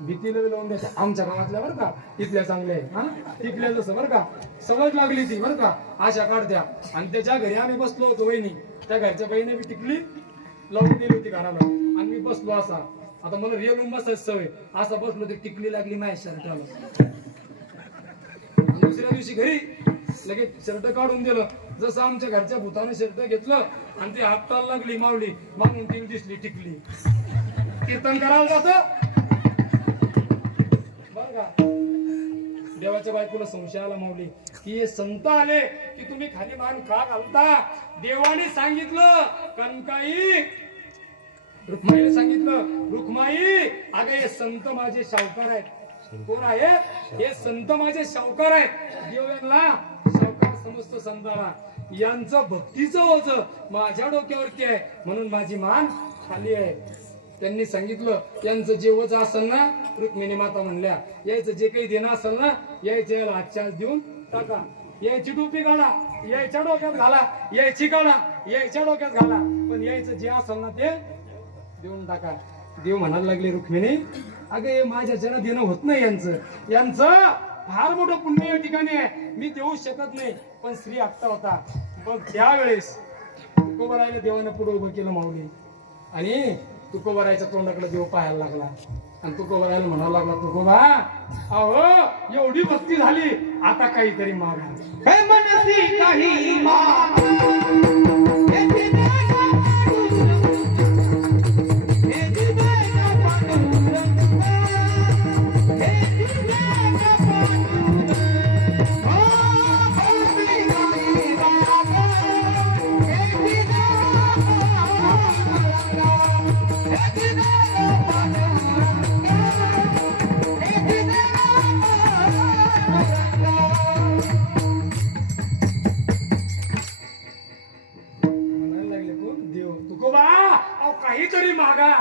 भीतीला लावून द्यायचं. आमच्या गावातल्या बरं का, तिथल्या चांगल्या हा तिथल्या जसं बरं का सवय लागली ती बरं का, अशा काढत्या. आणि त्याच्या घरी आम्ही बसलो होतो वहिनी, त्या घरच्या बाईने मी टिकली लावून दिली होती घराला आणि मी बसलो असा. आता मला रेलून बसायची सवय, असा बसलो ती टिकली लागली माझ्या शर्टाला. दुसऱ्या दिवशी घरी लगेच शर्ट काढून दिलं, जसं आमच्या घरच्या भूताने शर्ट घेतलं आणि ती आपटाला लागली माऊली, मागून ती दिसली टिकली. कीर्तन करायला जातं देवाच्या बायकोला संशय आला माऊली की हे संत आले की तुम्ही खाली मान का घालता? देवाने सांगितलं कनकाई, रुक्माईने सांगितलं रुक्माई अगं हे संत माझे शावकार आहेत. कोण आहे? हे संत माझे शावकार आहेत. देव यांना शावकार समजतो संताला, यांचं भक्तीचं ओझ माझ्या डोक्यावरती आहे म्हणून माझी मान खाली आहे. त्यांनी सांगितलं यांचं जे ओझ असेल ना, रुक्मिणी माता म्हणल्या यायचं जे काही देणं असेल ना, यायचं याला आजच्या देऊन टाका. यायची टोपी काढा, यायच्या डोक्यात घाला, यायची काढा, यायच्या डोक्यात घाला, पण यायचं जे असेल ना ते देऊन टाका. देव म्हणायला लागले रुक्मिणी अगं हे माझ्याच्यानं देणं होत नाही, यांचं फार मोठं पुण्य या ठिकाणी आहे, मी देऊ शकत नाही. पण स्त्री आत्ता होता बघ त्यावेळेस तुकोबरायला देवाने पुढे उभं केलं माऊली आणि तुकोबरायच्या तोंडाकडे देव पाहायला लागला आणि तुकोबरायला म्हणायला लागला, तुकोबा अहो एवढी भक्ती झाली, आता काहीतरी मागा. काही काहीतरी मागा.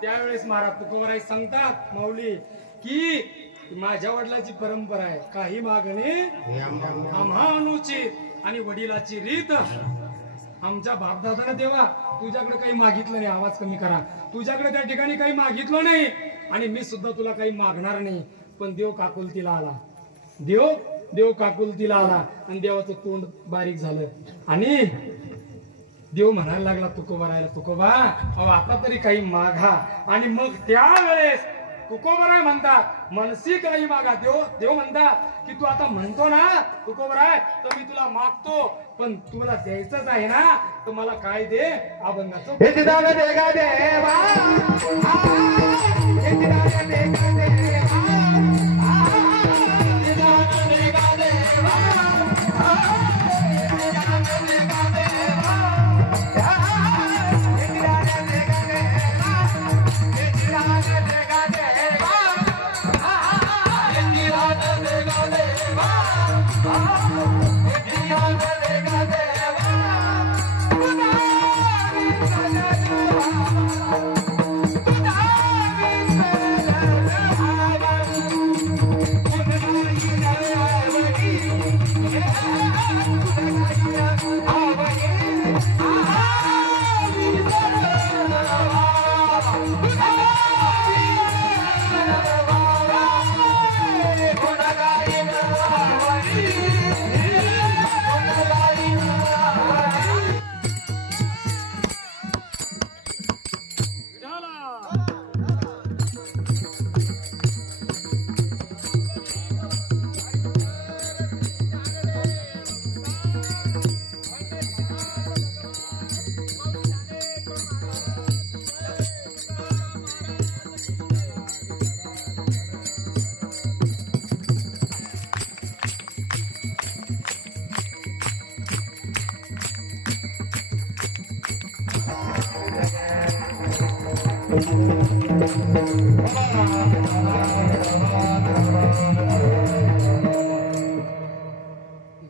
त्यावेळेस महाराज तुकोबराय सांगतात माऊली की माझ्या वडिलाची परंपरा आहे, काही मागणे आम्हा अनुचित आणि वडिलाची रीत. आमच्या बापदादाने देवा तुझ्याकडे काही मागितलं नाही, आवाज कमी करा, तुझ्याकडे त्या ठिकाणी काही मागितलं नाही आणि मी सुद्धा तुला काही मागणार नाही. पण देव काकुलतीला आला, देव काकुलतीला आला आणि देवाचं तोंड बारीक झालं आणि देव म्हणायला लागला तुकोबरायला, तुकोबा अहो आता तरी काही मागा. आणि मग त्यावेळेस तुकोबराय म्हणतात मनसी काही मागा. देव म्हणतात की तू आता म्हणतो ना तुकोबराय तर मी तुला मागतो, पण तुला द्यायचंच आहे ना तर मला काय दे? अभंगाचं देगा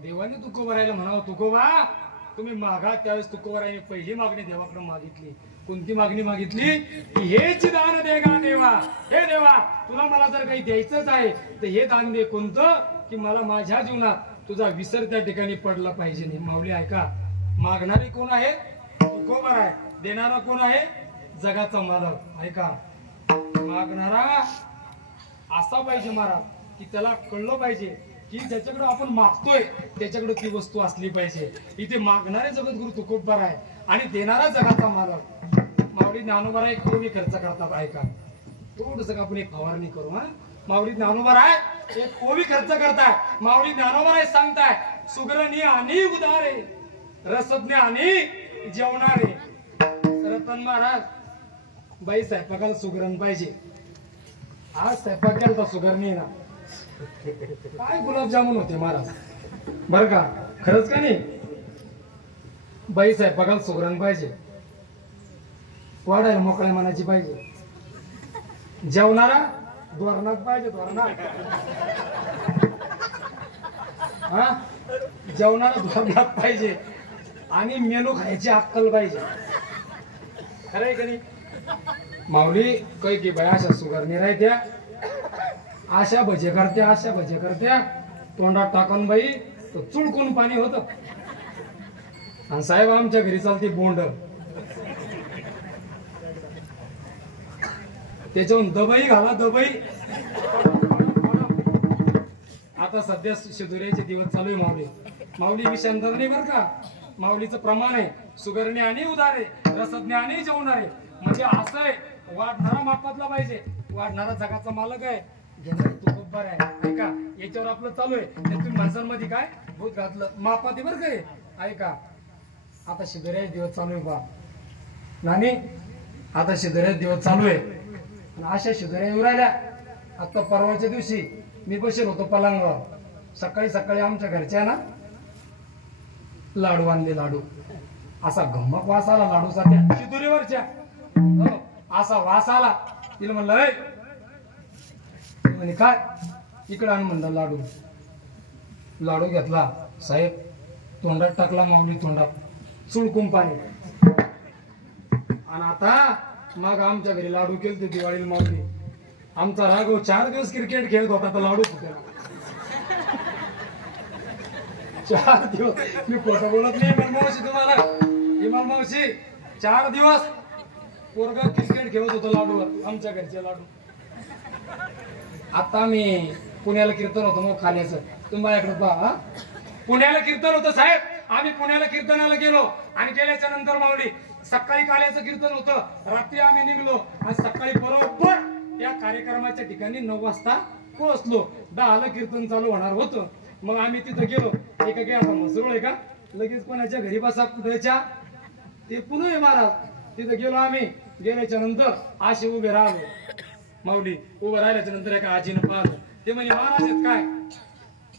देवाने तुकोबारायला म्हणावं, तुकोबा तुम्ही मागा त्यावेळेस तुकोबारायने पहिली मागणी देवाकडे मागितली. कोणती मागणी मागितली? की हेच दान दे गा देवा, हे देवा तुला मला जर काही द्यायचंच आहे तर हे दान दे. कोणतं? की मला माझ्या जीवनात तुझा विसर त्या ठिकाणी पडला पाहिजे नाही. माऊली ऐका, मागणारे कोण आहे? तुकोबार आहे. देणारा कोण आहे? जगाचा मालक. ऐका, मागणारा असा पाहिजे महाराज की त्याला कळलं पाहिजे की ज्याच्याकडे आपण मागतोय त्याच्याकडे ती वस्तू असली पाहिजे. इथे मागणारे जगद्गुरु तुकोबार आहे आणि देणारा जगाचा मालक. माऊली ज्ञानोबारा एक कोणी खर्च करतात. ऐका, थोडस आपण एक फवारणी करू. हा, माऊली ज्ञानोबार आहे एक कोणी खर्च करताय. माऊली ज्ञानोबार आहे सांगताय, सुगरणी आणि उदारे, रसज्ञ आणि जेवणारे. रतन महाराज, बाई स्वयंपाकाला सुगरण पाहिजे. आज स्वयंपाक केला तर सुगरणी ना काय गुलाबजामुन होते महाराज, बर का? खरंच का नाही? बाई स्वयंपाकाला सुगरण पाहिजे. वाढायला मोकळ्या मनाची पाहिजे. जेवणारा धोरणात पाहिजे. धोरणात हा, जेवणारा धोरणात पाहिजे आणि मेनू खायची अक्कल पाहिजे. खरंय का नाही? माऊली काही की बाय अशा सुगरणी राहत्या, अशा भजे करत्या, अशा भजे करत्या, तोंडात टाकून बाई तर चुळकून पाणी होत. आणि साहेब आमच्या घरी चालते बोंड, त्याच्याहून दबाई घाला दबाई. आता सध्या शिदुऱ्याचे दिवस चालू आहे माऊली. माऊली विषांतर नाही बर का, माऊलीचं प्रमाण आहे सुगरणे आणि उदारे, रसज्ञ आणि जेवणारे. म्हणजे असं आहे, वाढणारा मापातला पाहिजे. वाढणारा जगाचा मालक आहे, घेणारा तुकोबार आहे. ऐका, याच्यावर आपलं चालू आहे. तुम्ही माणसांमध्ये काय भूत घातलं मापाती बर काय. ऐका, आता शिदुऱ्याचे दिवस चालू आहे बा नानी, आता शिदुऱ्याचे दिवस चालू आहे. अशा शिदुऱ्या येऊ राहिल्या. आता परवाच्या दिवशी मी बसेल होतो पलंगावर. सकाळी सकाळी आमच्या घरच्या ना लाडू आणले. लाडू असा गमक वास आला लाडूचा त्या शिदुरीवरच्या. असा वास आला. तिला म्हणलं म्हणे काय इकडे आण म्हणलं लाडू. लाडू घेतला साहेब, तोंडात टाकला माऊली, तोंडात चुळकून पाणी. आणि आता मग आमच्या घरी लाडू केले ते दिवाळीला माऊली. आमचा राघव 4 दिवस क्रिकेट खेळत होता तर लाडू फुटला. 4 दिवस, मी खोटं बोलत नाही इमान मावशी तुम्हाला. इमान मावशी 4 दिवस पोरगा क्रिकेट खेळत होतो लाडूवर, आमच्या घरचे लाडू. आता मी पुण्याला कीर्तन होतं मग खाण्याचं, तुम्हाला इकडे पहा. पुण्याला कीर्तन होतं साहेब. आम्ही पुण्याला कीर्तनाला गेलो आणि गेल्याच्या नंतर माऊली सकाळी काल्याचं कीर्तन होतं. रात्री आम्ही निघलो आणि सकाळी बरोबर त्या कार्यक्रमाच्या ठिकाणी 9 वाजता पोहोचलो. 10ला कीर्तन चालू होणार होतं. मग आम्ही तिथं गेलो. एक आता मसरूळ आहे का, लगेच कोणाच्या घरी बसा कुठेच्या ते पुणे आहे महाराज. तिथं गेलो आम्ही. गेल्याच्या नंतर असे उभे राहिलो माऊली. उभं राहिल्याच्या नंतर एका आजीनं पाहत. ते म्हणे महाराज आहेत काय?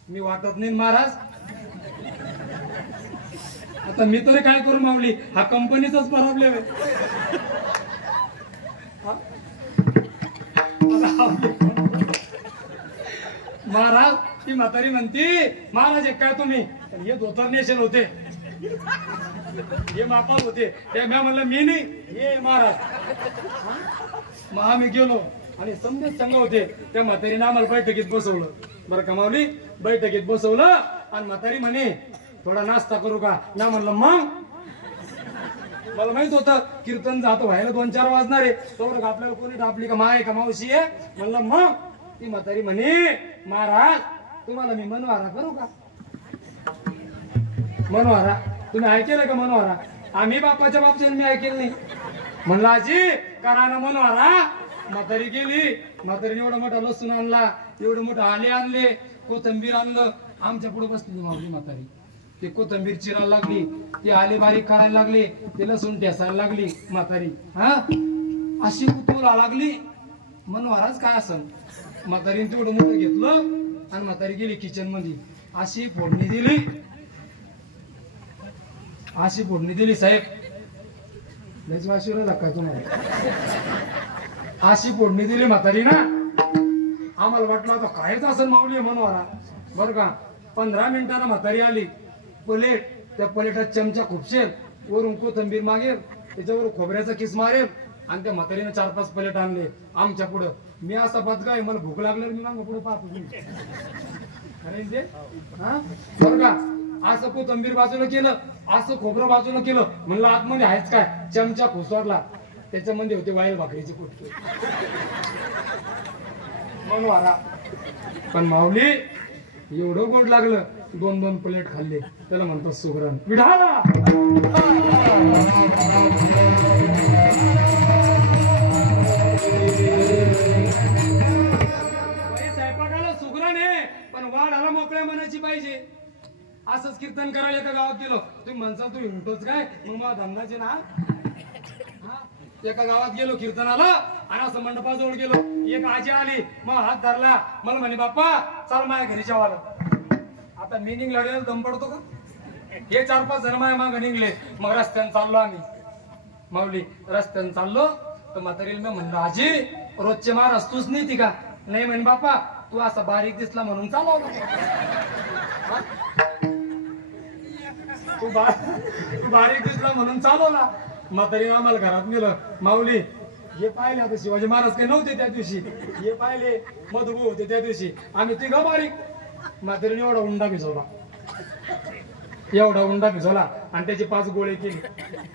मी वाटत नाही महाराज. आता मी तरी काय करू माऊली, हा कंपनीचाच प्रॉब्लेम आहे. महाराज ती म्हातारी म्हणती महाराज एक काय तुम्ही, हे धोतर नेशल होते, हे मापात होते. त्या मी म्हणलं मी नाही, हे महाराज. मग आम्ही गेलो आणि समजेच संघ होते. त्या म्हातारीने आम्हाला बैठकीत बसवलं बरं का माऊली. बैठकीत बसवलं आणि म्हातारी म्हणे थोडा नाश्ता करू का? ना म्हणलं मग. मला माहित होतं कीर्तन जातो व्हायला 2-4 वाजणार आहे. तर आपल्याला कोणी डापली का माय का मावशी आहे म्हणलं मग. ती म्हातारी म्हणे महाराज तुम्हाला मी मनवारा करू का? मनवारा तुम्ही ऐकेलं का? मनवारा आम्ही बापाच्या बापच्या मी ऐकेल नाही. म्हणलं आजी करा ना मनवारा. म्हातारी गेली. म्हातारीने एवढा मोठा लसूण आणला, एवढं मोठं आले आणले, कोथंबीर आणलं. आमच्या पुढे बसली मावली म्हातारी. ती कोथंबीर चिरायला लागली, ती आली बारीक करायला लागली, ती लसूण ठेसायला लागली म्हातारी. हा अशी कुतूला लागली. मनवाराच काय असं. म्हातारीने तेवढं मोठं घेतलं आणि म्हातारी गेली किचन मध्ये. अशी फोडणी दिली, अशी फोडणी दिली साहेब. लयच वाशिवला काय तुम्हाला. अशी फोडणी दिली म्हातारी ना, आम्हाला वाटलं आता कायच असं माऊली म्हणून बरं का. 15 मिनिटांना म्हातारी आली. प्लेट, त्या प्लेटात चमचा खुपशेल, वरून कोथंबीर मागेल, त्याच्यावर खोबऱ्याचा किस मारेल आणि त्या म्हातारीने 4-5 प्लेट आणले आमच्या पुढं. मी असा बदगाय, मला भूक लागल्यावर मी मागं पुढे पाहतो बरं का. असं कोथंबीर बाजूला केलं, असं खोबरं बाजूला केलं, म्हणलं आतमध्ये आहेच काय. चमचा खुसवाडला, त्याच्यामध्ये होते वाईल भाकरीचे कुटके म्हणून. पण माऊली एवढं गोड लागलं, 2-2 प्लेट खाल्ले. त्याला म्हणतात सुगरण विढाला. स्वयंपाकाला सुगरण आहे, पण वाढ आला मोकळ्या मनाची पाहिजे. असंच कीर्तन करायला एका गावात गेलो. तुम्ही म्हणसाल तू हिंडतोच काय, मग मला धंदाचे ना. एका गावात गेलो कीर्तनाला आणि असं मंडपाजवळ गेलो. एक आजी आली, मग हात धरला, मला म्हणे बाप्पा चाल माझ्या घरी जेवायला. आता मी निघला दम पडतो का. हे 4-5 जण माझ्या मागं निघले. मग रस्त्यानं चाललो आम्ही. माऊली रस्त्यानं चाललो तर म्हातारीला मी म्हणलं आजी रोजचे महाराज तूच नाही ती का. नाही म्हणे बाप्पा तू असा बारीक दिसला म्हणून चालवला. तू बारीक दिसला म्हणून चालवला. म्हातारी आम्हाला घरात नेलं. माऊली हे पाहिले, आता शिवाजी महाराज काही नव्हते त्या दिवशी, हे पाहिले मधुभाऊ होते त्या दिवशी. आम्ही तिघं बारीक. म्हातारीने एवढा उंडा भिजवला, एवढा उंडा भिजवला आणि त्याचे 5 गोळे केले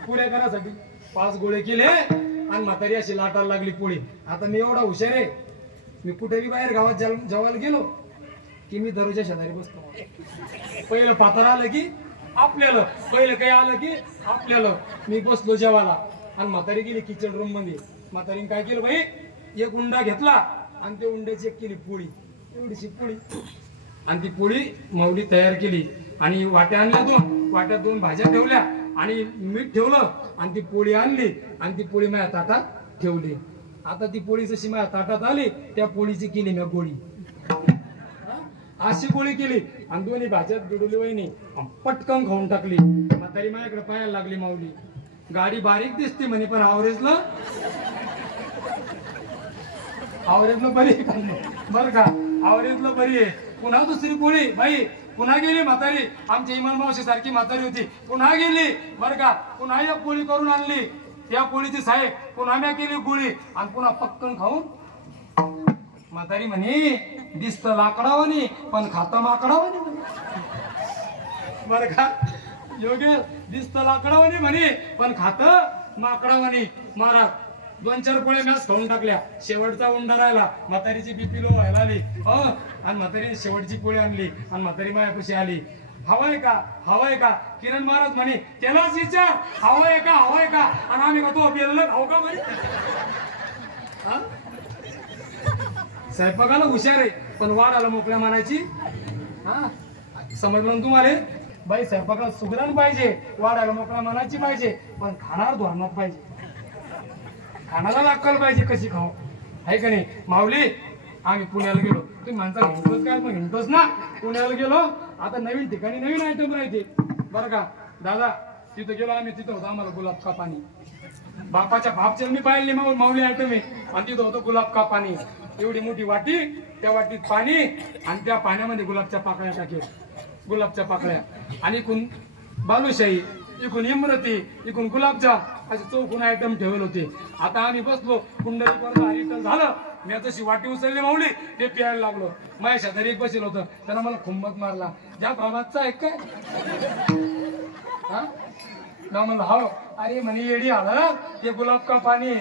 पुऱ्या करासाठी. 5 गोळे केले आणि म्हातारी अशी लाटायला लागली पोळी. आता मी एवढा हुशार आहे, मी कुठेही बाहेर गावात जेवायला गेलो की मी दररोजच्या शेजारी बसतो. पहिलं पात्र आलं की आपल्याला, पहिलं काही आलं की आपल्याला. मी बसलो जेवायला आणि म्हातारी गेली किचन रूम मध्ये. म्हातारीने काय केलं बाई, एक उंडा घेतला आणि ते उंड्याची एक केली पोळी, एवढीशी पोळी. आणि ती पोळी माऊली तयार केली आणि वाट्या आणल्या 2, वाट्यात 2 भाज्या ठेवल्या आणि मीठ ठेवलं आणि ती पोळी आणली आणि ती पोळी माझ्या ताटात ठेवली. आता ती पोळी जशी माझ्या ताटात आली त्या पोळीची केली मी गोळी, अशी गोळी केली आणि 2 भाज्यात बिडवली वहिनी, पटकन खाऊन टाकली. म्हातारी माझ्याकडे पाहायला लागली. माऊली गाडी बारीक दिसते म्हणे पण आवरेजला बरी बर का, आवरेजला बरी आहे. पुन्हा दुसरी पोळी बाई, पुन्हा गेली म्हातारी. आमच्या इमान मावशी सारखी म्हातारी होती, पुन्हा गेली बर का. पुन्हा एक पोळी करून आणली, त्या पोळीची साहेब पुन्हा म्या केली गोळी आणि पुन्हा पक्कन खाऊन. म्हातारी म्हणे दिसत लाकडावानी पण खाता माकडावानी बर का. योगेश दिसत लाकडावानी म्हणे पण खात माकडावानी. महाराज 2-4 पोळ्या मॅच खाऊन टाकल्या. शेवटचा उंडा राहिला. म्हातारीची बीपी लो व्हायला आली आणि म्हातारीने शेवटची पोळी आणली आणि म्हातारी मायापाशी आली. हवाय का, हवाय का. किरण महाराज म्हणे त्यालाच विचार हवाय का, हवाय का. आणि आम्ही का तो बेललं खाऊ का म्हणे. स्वयंपाकाला हुशार आहे पण वाढायला मोकळ्या मानाची. समजलं ना तुम्हाला बाई. स्वयंपाकाला सुगरण पाहिजे, वाढायला मोकळ्या मानाची पाहिजे, पण खाणार धोरणात पाहिजे. खानाला अक्कल पाहिजे कशी खाऊ, आहे का नाही. माऊली आम्ही पुण्याला गेलो. तुम्ही माणसा हिंडतोच काय, पण हिंडतोच ना. पुण्याला गेलो, आता नवीन ठिकाणी नवीन आयटम राहते बरं का. दादा तिथं गेलो आम्ही, तिथं होतं आम्हाला गुलाब का पाणी. बापाच्या बापच्या मी पाहिले माऊली आयटम आहे आणि तिथं होतं गुलाब का पाणी. एवढी मोठी वाटी, त्या वाटीत पाणी आणि त्या पाण्यामध्ये गुलाबच्या पाकळ्या टाकेल, गुलाबच्या पाकळ्या आणि इकून बालुशाही, इकून इमरती, इकून गुलाबजाम, असे 4 आयटम ठेवले होते. आता आम्ही बसलो, कुंडली पर्यंत हरिटन झालं. मी तशी वाटी उचलली माऊली, ते प्यायला लागलो. माझ्या शेजारी एक बसेल होतं, त्यानं मला खुंबत मारला. ज्या प्रभातचा आहे काय म्हणलं हो. अरे म्हणे येडी आलं ते गुलाब का पाणी.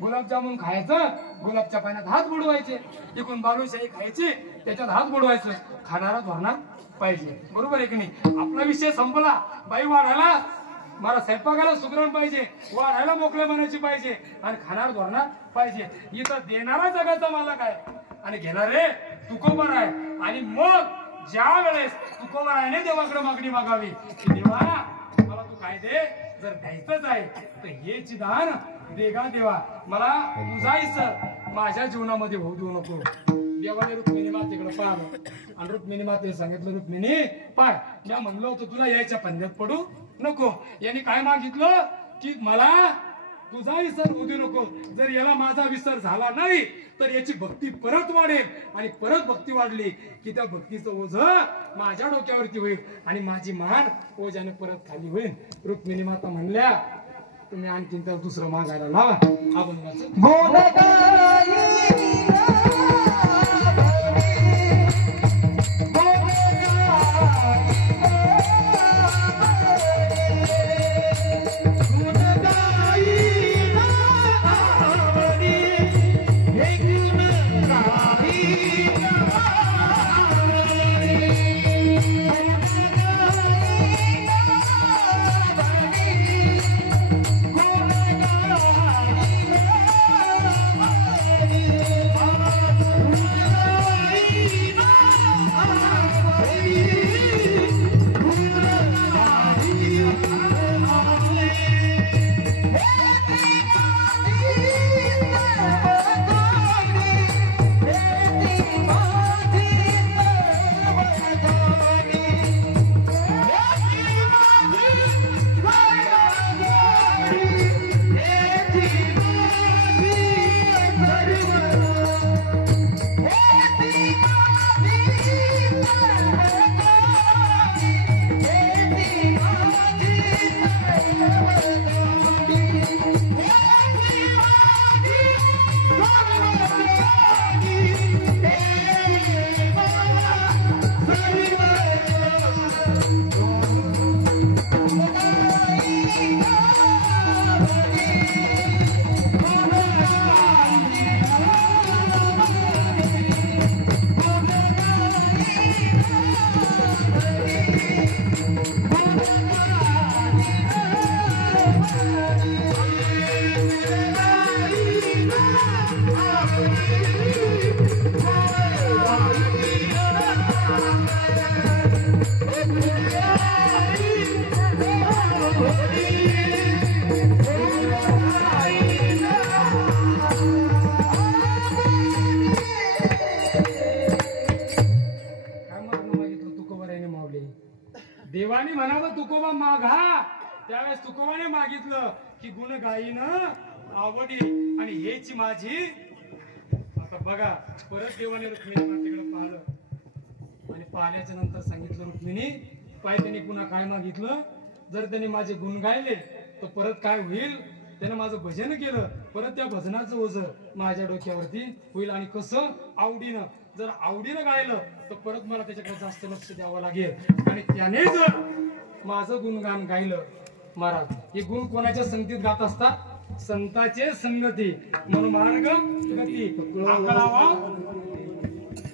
गुलाबजामुन खायचं, गुलाबच्या पाण्यात हात बुडवायचे, इकडून बालुशाही खायची, त्याच्यात हात बुडवायचं. खाणारा धोरणात पाहिजे, बरोबर आहे की नाही. आपला विषय संपला. बाई वाढायला, मला स्वयंपाकाला सुगरण पाहिजे, वाढायला मोकळ्या मनाची पाहिजे आणि खाणार धोरणात पाहिजे. इथं देणारा जगाचा मालक आहे आणि घेणारे तुकोबर आहे. आणि मग ज्या वेळेस तुकोबराने देवाकडे मागणी मागावी की देवा मला तू काय दे, जर द्यायचंच आहे तर हेच दान देगा देवा, मला तुझा हिस्सा माझ्या जीवनामध्ये होऊ देऊ नको. देवाने रुक्मिणी मातेकडे पाहिलं आणि रुक्मिणी माते सांगितलं रुक्मिणी पाय, मी म्हणलो होतो तुला यायच्या पंध्यात पडू नको. यांनी काय मागितलं की मला तुझा विसर होऊ देऊ नको. जर याला माझा विसर झाला नाही तर याची भक्ती परत वाढेल आणि परत भक्ती वाढली की त्या भक्तीचं ओझ माझ्या डोक्यावरती होईल आणि माझी मान ओझ्याने परत खाली होईल. रुक्मिणी माता म्हणल्या तुम्ही आणखीन तर दुसरं मागायला लावा. अभंगाचं देवानी म्हणावं तुकोबा मागा. त्यावेळेस तुकोबाने मागितलं की गुण गाईन आवडी आणि हेची माझी. आता बघा परत देवाने रुक्मिणी मातेकडे पाहिलं आणि पाहण्याच्या नंतर सांगितलं रुक्मिणी पाय त्यांनी पुन्हा काय मागितलं. जर त्यांनी माझे गुण गायले तर परत काय होईल. त्यानं माझं भजन केलं परत त्या भजनाचं ओझं माझ्या डोक्यावरती होईल आणि कसं आवडीनं. जर आवडीनं गायलं तर परत मला त्याच्याकडे जास्त लक्ष द्यावं लागेल आणि त्याने जर माझं गुणगान गायलं. महाराज हे गुण कोणाच्या संगतीत गात असतात. संताचे संगती म्हणून मार्ग गती आकळावा.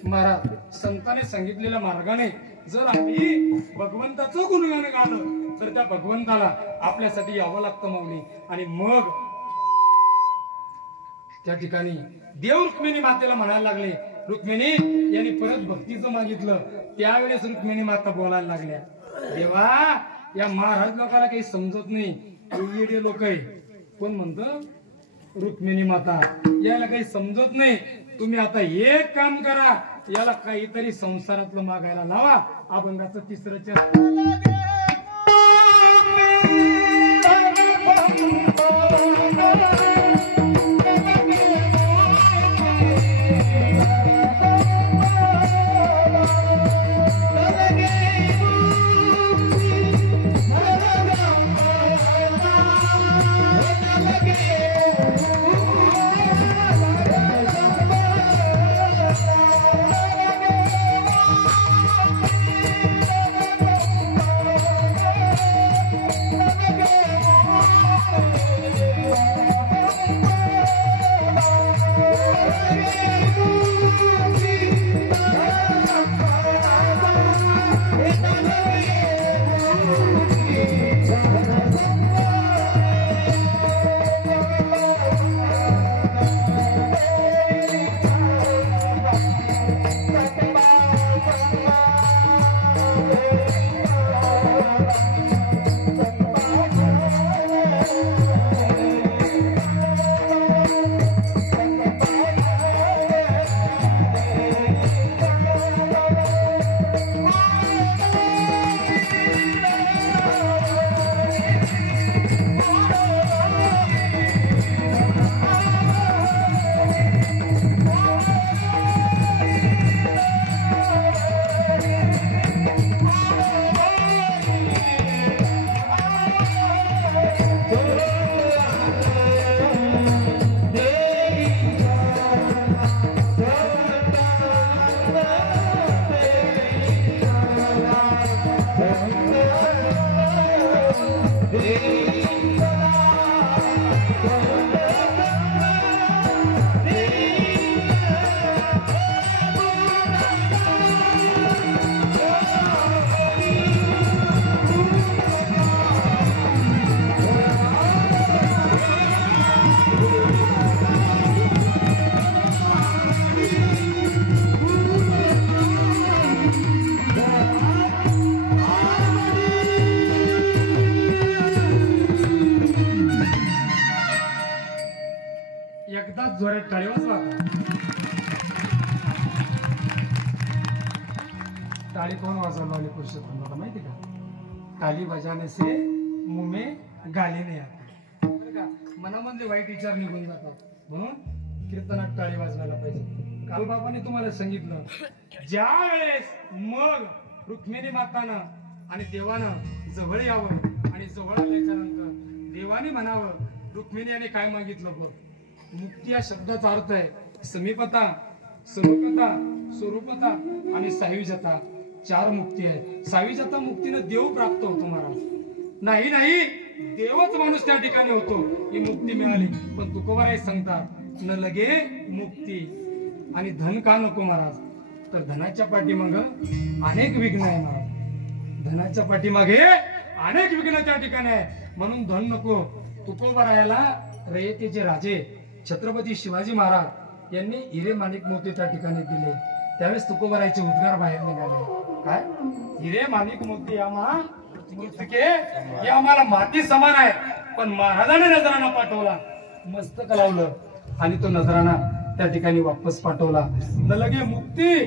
महाराज संताने सांगितलेल्या मार्गाने जर आम्ही भगवंताचं गुणगान गाणं तर त्या भगवंताला आपल्यासाठी यावं लागतं माऊली. आणि मग त्या ठिकाणी देव रुक्मिणी मातेला म्हणायला लागले रुक्मिणी यांनी परत भक्तीचं मागितलं. त्यावेळेस रुक्मिणी माता बोलायला लागल्या देवा या महाराज लोकांना काही समजत नाही. येडे लोक आहे. कोण म्हणत रुक्मिणी माता याला काही समजत नाही. तुम्ही आता एक काम करा याला काहीतरी संसारातलं मागायला लावा. अभंगाचं तिसरं चरण जोरात टाळी वाजवा टाळी कोण वाजवलं लावली पुरुषोत्तम माहिती का ताली बजाने से मुंह में गाली नाही आते मनामधले वाईट विचार निघून जातात म्हणून कीर्तनात टाळी वाजवायला पाहिजे काल बाबाने तुम्हाला सांगितलं ज्या वेळेस मग रुक्मिणी मातानं आणि देवानं जवळ यावं आणि जवळ आल्याच्या नंतर देवाने म्हणावं रुक्मिणी याने काय मागितलं बघ मुक्ती या शब्दाचा अर्थ आहे समीपता स्वरूपता स्वरूपता आणि सायुज्यता 4 मुक्ती आहे सायुज्यता मुक्तीनं देव प्राप्त होतो महाराज नाही नाही देवच माणूस त्या ठिकाणी होतो ही मुक्ती मिळाली पण तुकोबाराय सांगतात न लगे मुक्ती आणि धन का नको महाराज तर धनाच्या पाठीमागे अनेक विघ्न आहे महाराज धनाच्या पाठीमागे अनेक विघ्न त्या ठिकाणी आहे म्हणून धन नको तुकोबारायाला रयतेचे राजे छत्रपती शिवाजी महाराज यांनी हिरे माणिक मोती त्या ठिकाणी दिले त्यावेळेस तुकोबारायचे उद्गार बाहेर निघाले काय हिरे माणिक मोती हे आम्हाला माती समान आहे पण महाराजाने नजराना पाठवला मस्तक लावलं आणि तो नजराना त्या ठिकाणी वापस पाठवला न लगे मुक्ती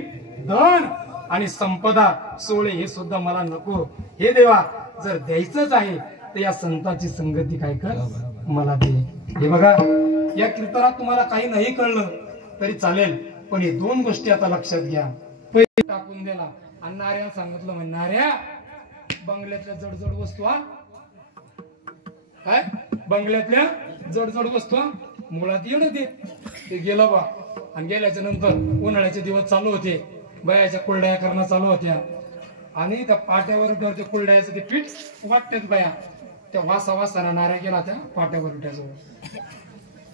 धन आणि संपदा सोळे हे सुद्धा मला नको हे देवा जर द्यायचंच आहे तर या संताची संगती काय कर मला दे हे बघा या कीर्तनात तुम्हाला काही नाही कळलं तरी चालेल पण हे 2 गोष्टी आता लक्षात घ्या पैसे टाकून दिला आणि नाऱ्या सांगितलं म्हणणाऱ्या बंगल्यातल्या जडजड वस्तू काय बंगल्यातल्या जडजड वस्तू मुळात येणं ते गेलं बा आणि गेल्याच्या नंतर उन्हाळ्याचे दिवस चालू होते बयाच्या कुरड्या करणं चालू होत्या आणि त्या पाट्यावर ते कुरड्याचं ते पीठ वाटतात बाया त्या वासाना नाऱ्या गेला त्या पाट्यावर उठ्याजवळ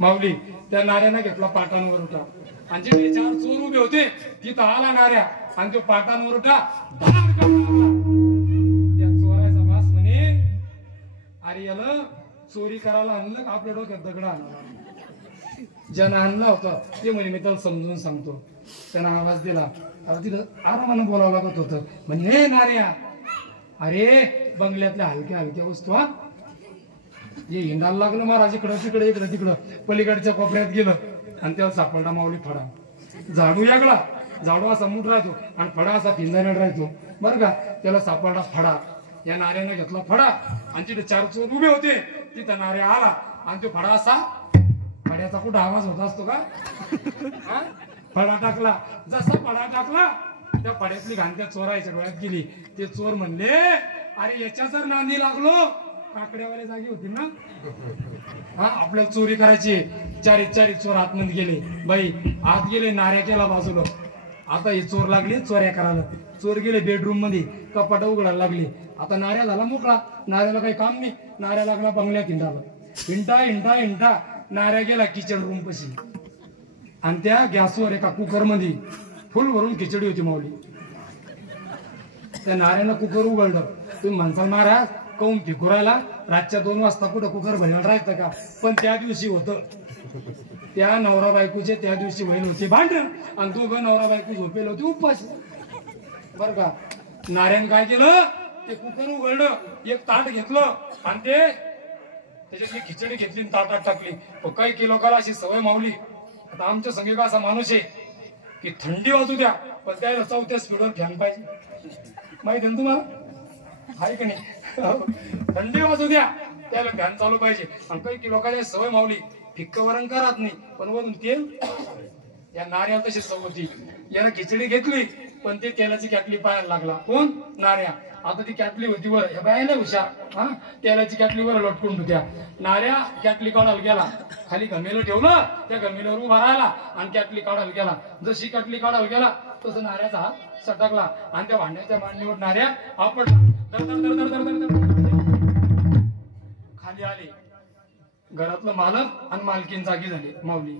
माऊली त्या नाऱ्यानं घेतला पाटांवर उठा आणि जे 4 चोर उभे होते तिथं आला नाऱ्या आणि तो पाटांवर उठा त्या चोराचा वास म्हणे अरे याला चोरी करायला आणलं का आपल्या डोक्यात दगड आणला ज्यानं आणला होता ते म्हणे मी त्याला समजून सांगतो त्यानं आवाज दिला आता तिथं आरामानं बोलावं लागत होतं म्हणजे नाऱ्या अरे बंगल्यातल्या हलक्या वस्तू हे हिंडायला लागलं महाराज इकडं तिकडं पलीकडच्या कोपऱ्यात गेलं आणि त्याला सापडला माऊली फडा झाडू यागळा झाडू असा मूठ राहतो आणि फडा असा पिंजाण्यात राहतो बरं का त्याला सापडला फडा या नाऱ्यानं घेतला फडा आणि तिथे 4 चोर उभे होते तिथं नाऱ्या आला आणि तो फडा असा फड्याचा कुठं आवाज होत असतो का फडा टाकला जसा फडा टाकला त्या फड्यातली घाण त्या चोराच्या डोळ्यात गेली ते चोर म्हणले अरे याच्या जर नांदी लागलो काकड्यावाल्या जागी होती ना आपल्याला चोरी करायची 4 चोर आतमध्ये गेले बाई आत गेले नाऱ्या केला बाजूला आता हे चोर लागले चोऱ्या करायला चोर गेले बेडरूम मध्ये कपाट उघडायला लागले आता नाऱ्या झाला मोकळा नाऱ्याला काही काम नाही नाऱ्या लागला बंगल्यात हिंडा नाऱ्या गेला किचन रूम पाशी आणि त्या गॅसवर एका कुकर मध्ये फुल भरून खिचडी होती माऊली त्या नाऱ्यानं कुकर उघडलं तुम्ही म्हणसाल महाराज काऊन फिकुरायला रातच्या 2 वाजता कुठं कुकर भरणार राहतं का पण त्या दिवशी होतं त्या नवरा बायकोचे त्या दिवशी होईल होते भांडण आणि 2 नवरा बायको झोपेल होते उपास बर का नाऱ्यानं काय केलं ते कुकर उघडलं एक ताट घेतलं आणि ते त्याच्यातली खिचडी घेतली ताटात टाकली काही की लोकांना अशी सवय मावली आता आमच्या संघी असा माणूस आहे की थंडी वाजू द्या पण त्याला 4थ्या स्पीडवर फॅन पाहिजे माहिती ना तुम्हाला आहे का नाही थंडी वाजू द्या त्याला फॅन चालू पाहिजे आणि काही की लोकांची सवय मावली फिक्क वरण करत नाही पण वरून तेल या नाऱ्या तशी सवय होती याला खिचडी घेतली पण ते तेलाची कॅटली पाहायला लागला कोण नाऱ्या आता ती कॅटली होती वर या बायाला हुशार हा तेलाची कॅटली वर लटकून होत्या नाऱ्या कॅटली काढायला गेला खाली गमेलं ठेवलं त्या गमेल्यावर उभा राहिला आणि कॅटली काढायला गेला जशी कॅटली काढायला गेला तसं नाऱ्याचा हात सटकला आणि त्या भांड्याच्या मांडणीवर नाऱ्या आपटला खाली आले घरातलं मालक आणि मालकीन जागी झाले माऊली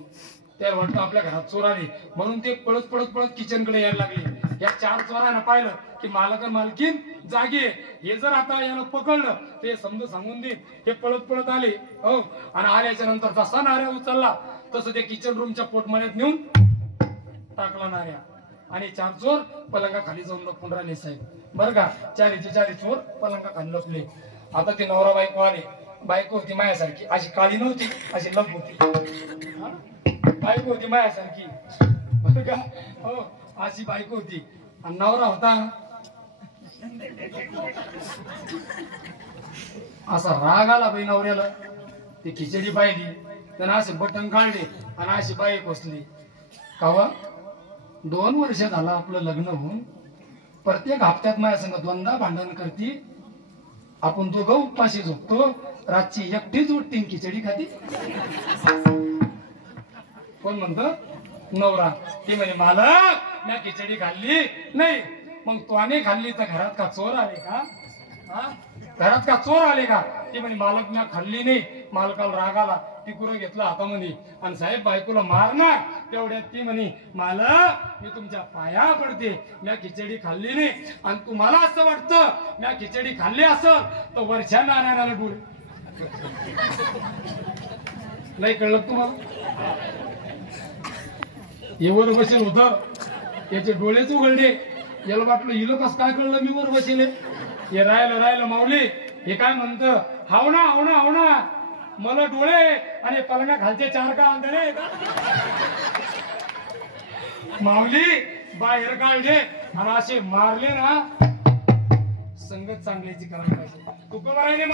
त्याला वाटतं आपल्या घरात चोर आले म्हणून ते पळत किचन कडे यायला लागले या 4 चोरांना पाहिलं की मालक आणि मालकीन जागे हे जर आता याला पकडलं ते समजून सांगून दे हे पळत आले हो आणि आल्याच्या नंतर जसा नाऱ्या उचलला तसं ते किचन रूमच्या पोटमळ्यात नेऊन टाकला नाऱ्या आणि 4 चोर पलंगा खाली जाऊन लपून राहिले साहेब बरं का 4 चोर पलंगा खाली लपले आता ते नवरा बायको आले बायको होती मायासारखी अशी काळी नव्हती अशी लप होती बायको होती माझ्यासारखी बरं का हो अशी बायको होती आणि नवरा होता असा राग आला बाई नवऱ्याला ती खिचडी पाहिली त्यानं असे बटन काढले आणि अशी बाई बसली कावा 2 वर्ष झाला आपलं लग्न होऊन प्रत्येक हप्त्यात माझ्या संग दोनदा भांडण करती आपण दोघं उपाशी झोपतो रातची एकटीच उठती खिचडी खाती कोण म्हणत नवरा ती म्हणे मालक मी खिचडी खाल्ली नाही मग तोने खाल्ली तर घरात का चोर आले का घरात का चोर आले का ती म्हणे मालक मी खाल्ली नाही मालकाला राग आला टिकुरं घेतलं हातामध्ये आणि साहेब बायकोला मारणार तेवढ्यात ती म्हणे मालक मी तुमच्या पाया पडते मी खिचडी खाल्ली नाही आणि तुम्हाला असं वाटतं मी खिचडी खाल्ली असं तर वर्षा नारायणाला डोळे नाही कळलं तुम्हाला हे वर बसेल होत याचे डोळेच उघडले याला वाटलं हिला कसं काय कळलं मी वर बसेले हे राहिलं माऊली हे काय म्हणतं हावना हावना हावना मला डोळे आणि पलंगा खालचे 4 का अंधळे माऊली बाहेर काढले आणि असे मारले ना संगत चांगल्याची करायला पाहिजे तुकोबारायने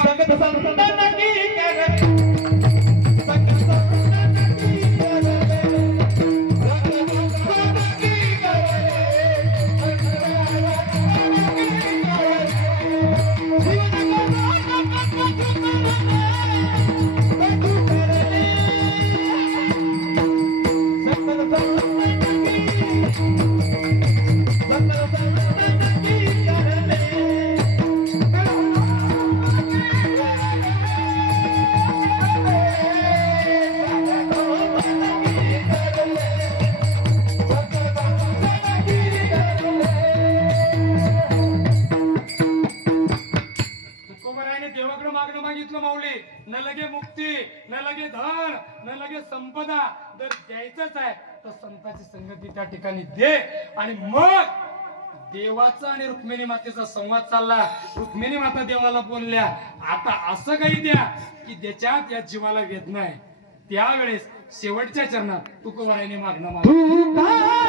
देवाकडे मागणं मागितलं माऊली न लगे मुक्ती न लगे धन न लगे संपदा जर द्यायचंच आहे तर संतांची संगती त्या ठिकाणी दे आणि मग देवाचा आणि रुक्मिणी मातेचा संवाद चालला रुक्मिणी माता देवाला बोलल्या आता असं काही द्या की ज्याच्यात या जीवाला वेदना आहे त्यावेळेस शेवटच्या चरणात तुकोबारायने मागणं मागितलं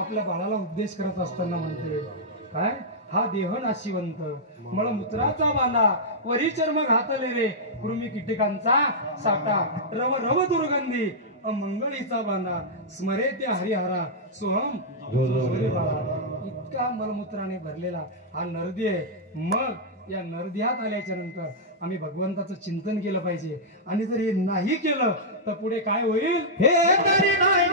आपल्या बाळाला उपदेश करत असताना म्हणते काय हा देह नाशिवंत मळमूत्राचा बांधा वरी चर्म घातले रे कृमी कीटकांचा साठा रव रव दुर्गंधी अमंगळीचा बांधा स्मरे ते हरिहरा सोहम इतका मलमूत्राने भरलेला हा नरदी आहे मग या नरद्यात आल्याच्या नंतर आम्ही भगवंताचं चिंतन केलं पाहिजे आणि जर हे नाही केलं तर पुढे काय होईल हे तरी नाही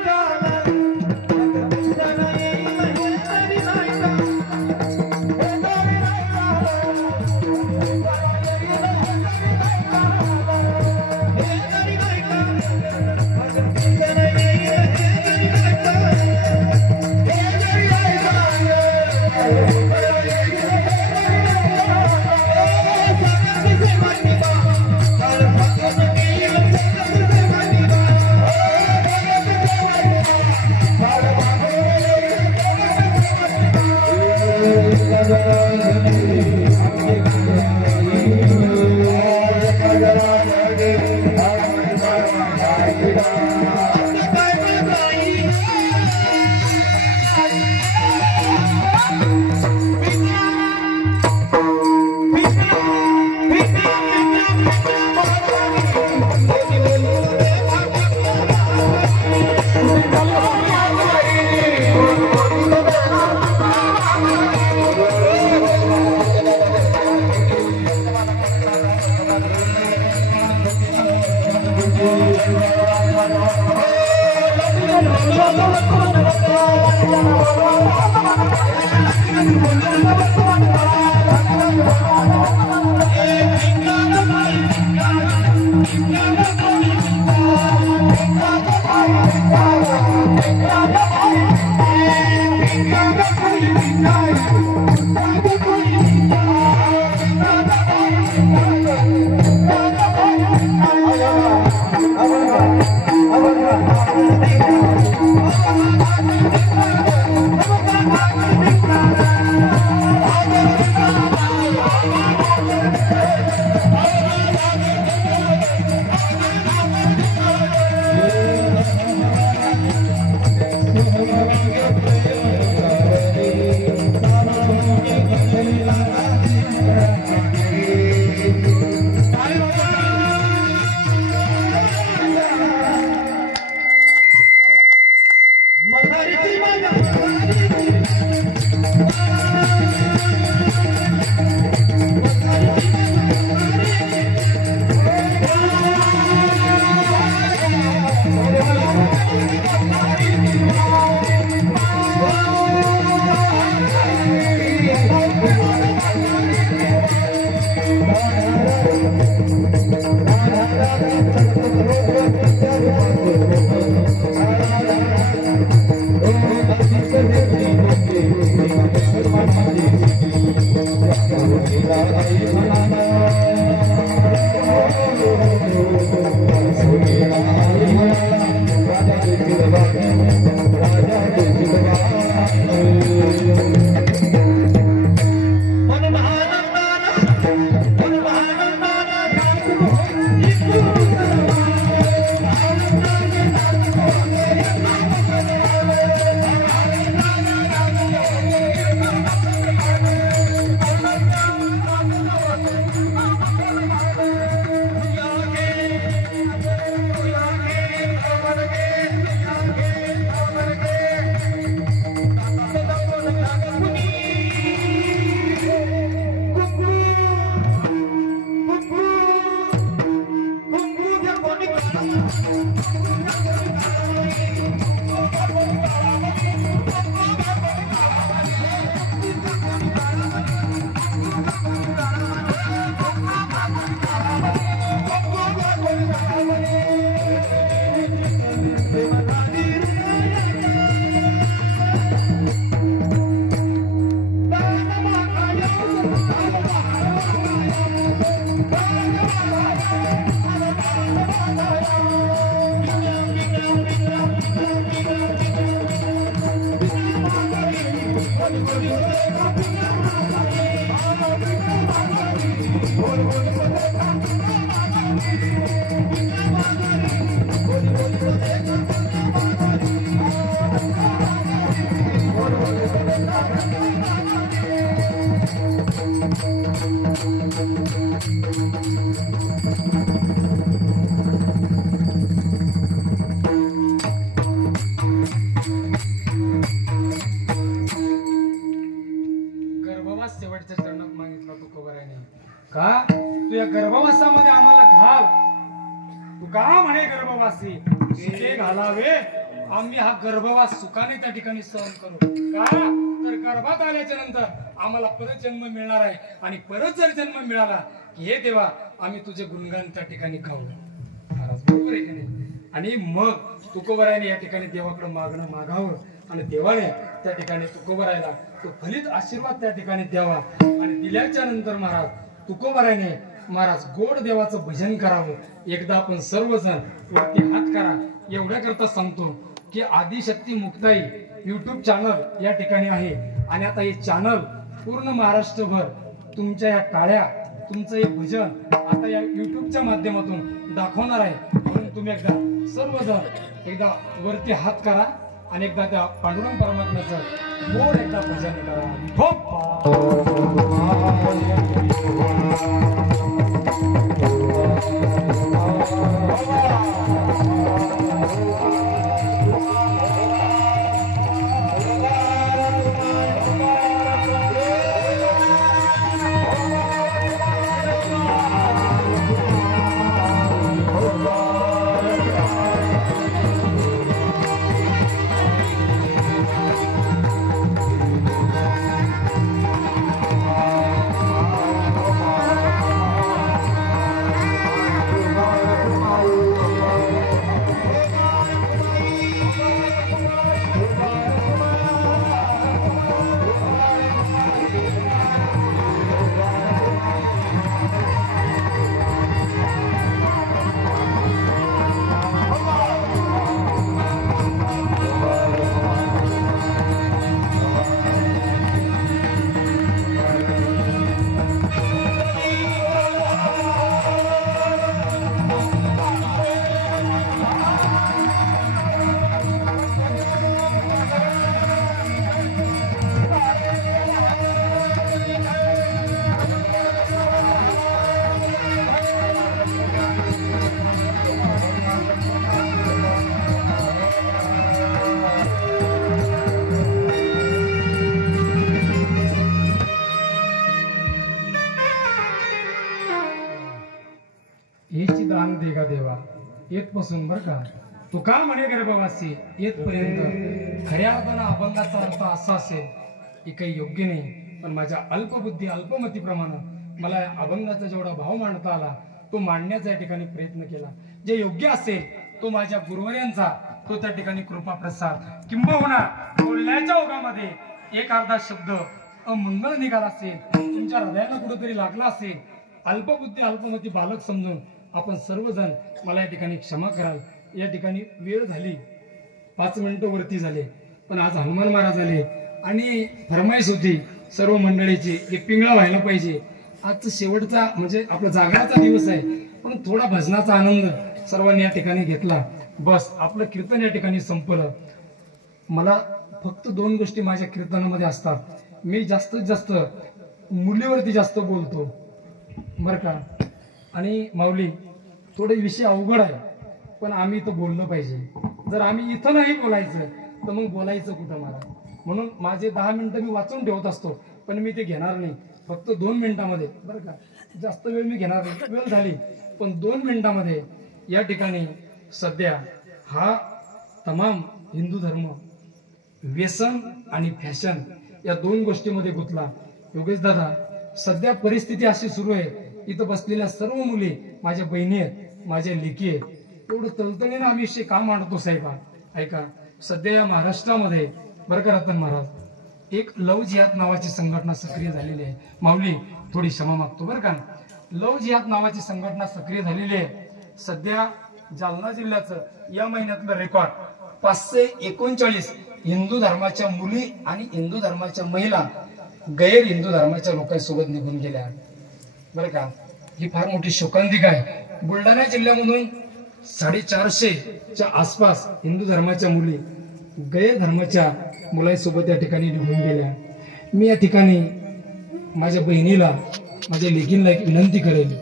गर्भवास शेवटच्या चरणात मागितला तुकोबराने का तू या गर्भवासामध्ये आम्हाला घाल. तू का म्हणे गर्भवासी सुखे घालावे आम्ही हा गर्भवास सुखाने त्या ठिकाणी सहन करू. का तर गर्भात आल्याच्या नंतर आम्हाला परत जन्म मिळणार आहे आणि परत जर जन्म मिळाला की हे देवा आम्ही तुझे गुणगान त्या ठिकाणी गाऊ. महाराज बरोबर आहे की नाही. आणि मग तुकोबराने या ठिकाणी देवाकडे मागणं मागावं आणि देवाने त्या ठिकाणी तुकोबरायला तो फलित आशीर्वाद त्या ठिकाणी द्यावा. आणि दिल्याच्या नंतर महाराज तुकोबराने महाराज गोड देवाचं भजन करावं. एकदा आपण सर्वजण वरती हात करा. एवढ्या करता सांगतो की आदिशक्ती मुक्ताई YouTube चॅनल या ठिकाणी आहे आणि आता हे चॅनल पूर्ण महाराष्ट्रभर तुमच्या या टाळ्या तुमचं हे भजन आता या YouTubeच्या माध्यमातून दाखवणार आहे. म्हणून तुम्ही एकदा सर्वजण एकदा वरती हात करा आणि एकदा त्या पांडुरंग परमात्म्याचं गोड एकदा भजन करा. देवा येतपासून बरं का तू का म्हणे गर्भवासी येतपर्यंत खऱ्या अर्थानं अभंगाचा अर्थ असा असेल की काही योग्य नाही, पण माझ्या अल्पबुद्धी अल्पमतीप्रमाणे मला या अभंगाचा जेवढा भाव मांडता आला तो मांडण्याचा या ठिकाणी प्रयत्न केला. जे योग्य असेल तो माझ्या गुरुवर्यांचा तो त्या ठिकाणी कृपा प्रसाद किंबहुना बोलण्याच्या ओघामध्ये एक अर्धा शब्द अमंगळ निघाला असेल, तुमच्या हृदयाला कुठेतरी लागला असेल, अल्पबुद्धी अल्पमती बालक समजून आपण सर्वजण मला या ठिकाणी क्षमा कराल. या ठिकाणी वेळ झाली 5 मिनिटं वरती झाले, पण आज हनुमान महाराज आले आणि फरमाईश होती सर्व मंडळीची की पिंगळा व्हायला पाहिजे. आजचा शेवटचा म्हणजे आपला जागराचा दिवस आहे, पण थोडा भजनाचा आनंद सर्वांनी या ठिकाणी घेतला. बस आपलं कीर्तन या ठिकाणी संपलं. मला फक्त 2 गोष्टी माझ्या कीर्तनामध्ये असतात. मी जास्तीत जास्त मुलीवरती जास्त बोलतो बरं का. आणि माऊली थोडे विषय अवघड आहे, पण आम्ही इथं बोललं पाहिजे. जर आम्ही इथं नाही बोलायचं तर मग बोलायचं कुठं मला. म्हणून माझे 10 मिनिटं मी वाचून ठेवत असतो, पण मी ते घेणार नाही. फक्त 2 मिनिटामध्ये बरं का, जास्त वेळ मी घेणार नाही. वेळ झाली पण 2 मिनिटामध्ये या ठिकाणी सध्या हा तमाम हिंदू धर्म व्यसन आणि फॅशन या 2 गोष्टीमध्ये गुंतला. योगेश दादा सध्या परिस्थिती अशी सुरू आहे, इथं बसलेल्या सर्व मुली माझ्या बहिणी आहेत, माझ्या लेकी आहेत. एवढं तळतळीनं आम्ही विषय का मांडतो साहेबा ऐका. सध्या या महाराष्ट्रामध्ये बरं का रतन महाराज एक लव जिहाद नावाची संघटना सक्रिय झालेली आहे. माऊली थोडी क्षमा मागतो बरं का. लव जिहाद नावाची संघटना सक्रिय झालेली आहे. सध्या जालना जिल्ह्याचं या महिन्यातलं रेकॉर्ड 539 हिंदू धर्माच्या मुली आणि हिंदू धर्माच्या महिला गैर हिंदू धर्माच्या लोकांसोबत निघून गेल्या बरं का. ही फार मोठी शोकांतिका आहे. बुलढाणा जिल्ह्यामधून 450च्या आसपास हिंदू धर्माच्या मुली गैर धर्माच्या मुलांसोबत या ठिकाणी निघून गेल्या. मी या ठिकाणी माझ्या बहिणीला माझ्या लेकींना एक विनंती करेल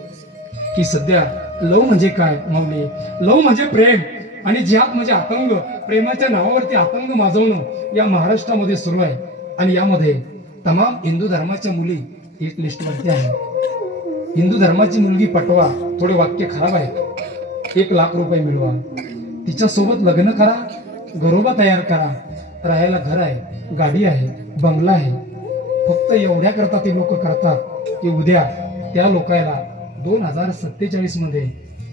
की सध्या लव म्हणजे काय माऊली. लव म्हणजे प्रेम आणि जिहाद म्हणजे आतंक. प्रेमाच्या नावावरती आतंक माजवणं या महाराष्ट्रामध्ये सुरू आहे आणि यामध्ये तमाम हिंदू धर्माच्या मुली एक लिस्टवरती आहे. हिंदू धर्माची मुलगी पटवा, थोडे वाक्य खराब आहेत, 1 लाख रुपये मिळवा, तिच्यासोबत लग्न करा, घरोबा तयार करा, राहायला घर आहे, गाडी आहे, बंगला आहे. फक्त एवढ्या करता ते लोक करतात की उद्या त्या लोकांना 2047 मध्ये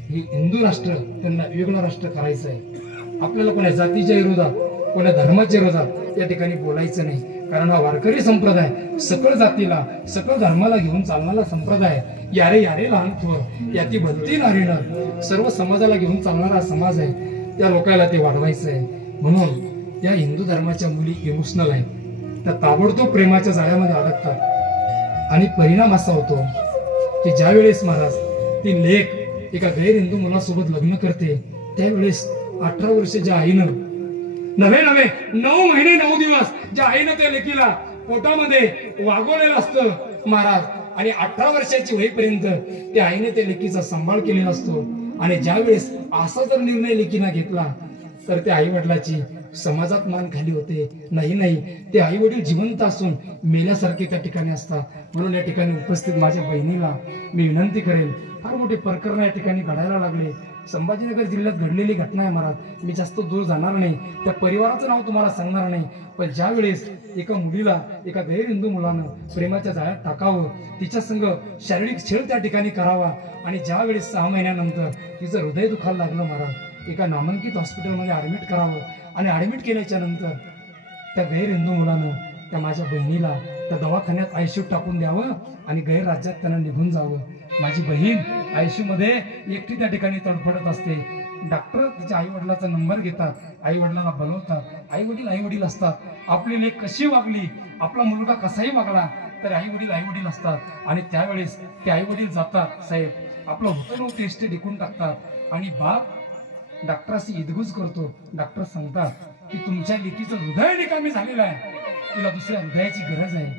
ही हिंदू राष्ट्र त्यांना वेगळं राष्ट्र करायचं आहे. आपल्याला कोणा जातीच्या विरोधात कोणा धर्माच्या विरोधात या ठिकाणी बोलायचं नाही, कारण हा वारकरी संप्रदाय सकळ जातीला सकळ धर्माला घेऊन चालणारा संप्रदाय. यारे यारे लहान थोर याती भलती नारीनं सर्व समाजाला घेऊन चालणारा समाज आहे. त्या लोकांना ते वाढवायचं आहे. म्हणून या हिंदू धर्माच्या मुली इमोशनल आहेत, त्या ताबडतोब प्रेमाच्या जाळ्यामध्ये अडकतात आणि परिणाम असा होतो की ज्या वेळेस महाराज ती लेक एका गैर हिंदू मुलासोबत लग्न करते त्यावेळेस 18 वर्षाच्या आईनं नवे 9 महिने 9 दिवस ज्या आईनं त्या लेकीला पोटामध्ये वागवलेलं असतं महाराज आणि 18 वर्षाची होईपर्यंत त्या आईने त्या लेकीचा सांभाळ केलेला असतो. आणि ज्या वेळेस असा जर निर्णय लेकीनं घेतला तर त्या आई वडिलाची समाजात मान खाली होते. नाही ते आई वडील जिवंत असून मेल्यासारखे त्या ठिकाणी असतात. म्हणून या ठिकाणी उपस्थित माझ्या बहिणीला मी विनंती करेन, फार मोठे प्रकरण या ठिकाणी घडायला लागले. संभाजीनगर जिल्ह्यात घडलेली घटना आहे महाराज. मी जास्त दूर जाणार नाही, त्या परिवाराचं नाव तुम्हाला सांगणार नाही, पण ज्या वेळेस एका मुलीला एका गैर हिंदू मुलानं प्रेमाच्या जाळ्यात टाकावं, तिच्या संग शारीरिक छळ त्या ठिकाणी करावा आणि ज्या वेळेस 6 महिन्यानंतर तिचं हृदय दुखायला लागलं महाराज, एका नामांकित हॉस्पिटलमध्ये ऍडमिट करावं आणि ऍडमिट केल्याच्या नंतर त्या गैर हिंदू मुलानं त्या माझ्या बहिणीला त्या दवाखान्यात आयसीयूत टाकून द्यावं आणि गैर राज्यात त्यांना निघून जावं. माझी बहीण आयसीयू मध्ये एकटी त्या ठिकाणी तडफडत असते. डॉक्टर तिच्या आई वडिलाचा नंबर घेतात, आई वडिलांना बोलवतात. आई वडील असतात. आपली लेक कशी वागली, आपला मुलगा कसाही वागला तर आई वडील असतात. आणि त्यावेळेस ते आई वडील जातात साहेब, आपलं होतं नव्हतं टेस्ट टिकून टाकतात आणि बाप डॉक्टराशी इदगुज करतो. डॉक्टर सांगतात की तुमच्या लेकीचं हृदय निकामी झालेलं आहे, तिला दुसऱ्या हृदयाची गरज आहे.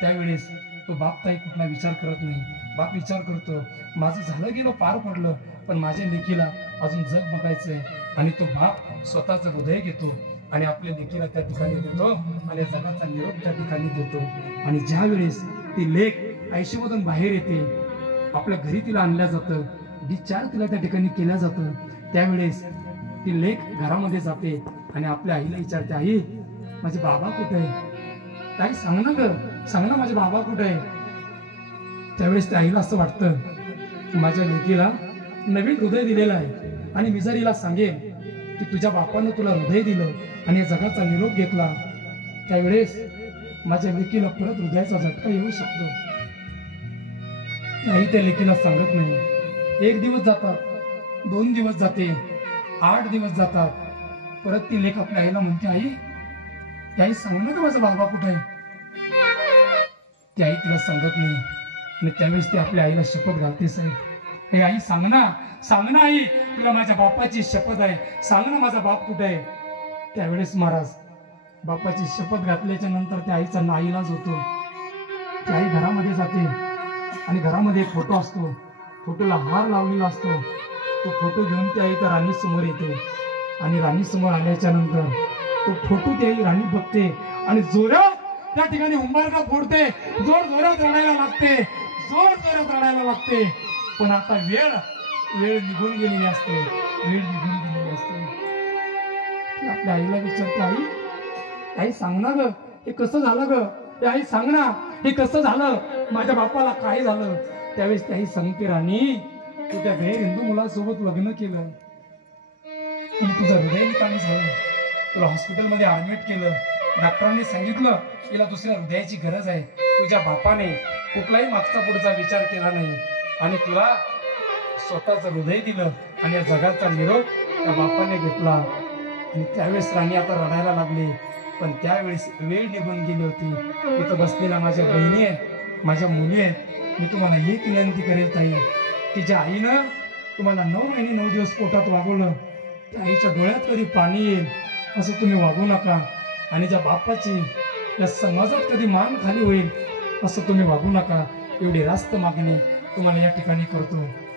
त्यावेळेस तो बाप ताई कुठला विचार करत नाही. बाप विचार करतो माझं झालं गेलं पार पडलं, पण माझ्या लेकीला अजून जग बघायचंय. आणि तो बाप स्वतःचं हृदय घेतो आणि आपल्या लेकीला त्या ठिकाणी देतो आणि जगाचा निरोप त्या ठिकाणी देतो. आणि ज्या वेळेस ती लेक आयसीयूमधून बाहेर येते, आपल्या घरी तिला आणल्या जातं. डिस्चार्ज तिला त्या ठिकाणी केल्या जातं त्यावेळेस ती लेक घरामध्ये जाते आणि आपल्या आईला विचारते, आई माझे बाबा कुठे आहे? ताई सांग ना ग, सांग ना माझे बाबा कुठे आहे? त्यावेळेस त्या आईला असं वाटतं की माझ्या लेकीला नवीन हृदय दिलेलं आहे आणि मी जर हिला सांगेन की तुझ्या बापानं तुला हृदय दिलं आणि या जगाचा निरोप घेतला त्यावेळेस माझ्या लेकीला परत हृदयाचा झटका येऊ शकतो. आई त्या लेकीला सांगत नाही. 1 दिवस जातात, 2 दिवस जाते, 8 दिवस जातात. परत ती लेक आपल्या आईला म्हणते, आई सांग ना का माझा बाबा कुठे आहे? ती आई तिला सांगत नाही आणि त्यावेळेस ती आपल्या आईला शपथ घालते, साहेब हे आई सांग ना आई, तुला माझ्या बापाची शपथ आहे, सांग ना माझा बाप कुठे आहे? त्यावेळेस महाराज बापाची शपथ घातल्याच्या नंतर त्या आईचा नाईलाज होतो. ती आई घरामध्ये जाते आणि घरामध्ये एक फोटो असतो, फोटोला हार लावलेला असतो. तो फोटो घेऊन ती आई त्या राणी समोर येते आणि राणी समोर आल्याच्या नंतर तो फोटो ती आई राणी बघते आणि जोरात त्या ठिकाणी उंबारका फोडते, जोरात रडायला लागते. पण आता वेळ निघून गेलेली असते, आपल्या आईला विचारते, आई सांग ना ग हे कसं झालं ग, आई सांग ना हे कसं झालं, माझ्या बापाला काय झालं? त्यावेळेस ती आई सांगते, राणी तू त्या गैर हिंदू मुलासोबत लग्न केलं आणि तुझं हृदय निकामी झालं, तुला हॉस्पिटलमध्ये ऍडमिट केलं. डॉक्टरांनी सांगितलं तिला दुसऱ्या हृदयाची गरज आहे. तुझ्या बापाने कुठलाही मागचा पुढचा विचार केला नाही आणि तुला स्वतःच हृदय दिलं आणि या जगाचा निरोप त्या बापाने घेतला. आणि त्यावेळेस राणी आता रडायला लागली. पण त्यावेळेस वेळ निघून गेली होती. इथं बसलेल्या माझ्या बहिणी आहेत, माझ्या मुली आहेत, मी तुम्हाला एक विनंती करेल ताई, की ज्या आईनं तुम्हाला 9 महिने 9 दिवस पोटात वागवलं त्या आईच्या डोळ्यात कधी पाणी येईल असं तुम्ही वागू नका. आणि ज्या बापाची या समाजात कधी मान खाली होईल असं तुम्ही वागू नका. एवढी रास्त मागणी तुम्हाला या ठिकाणी करतो.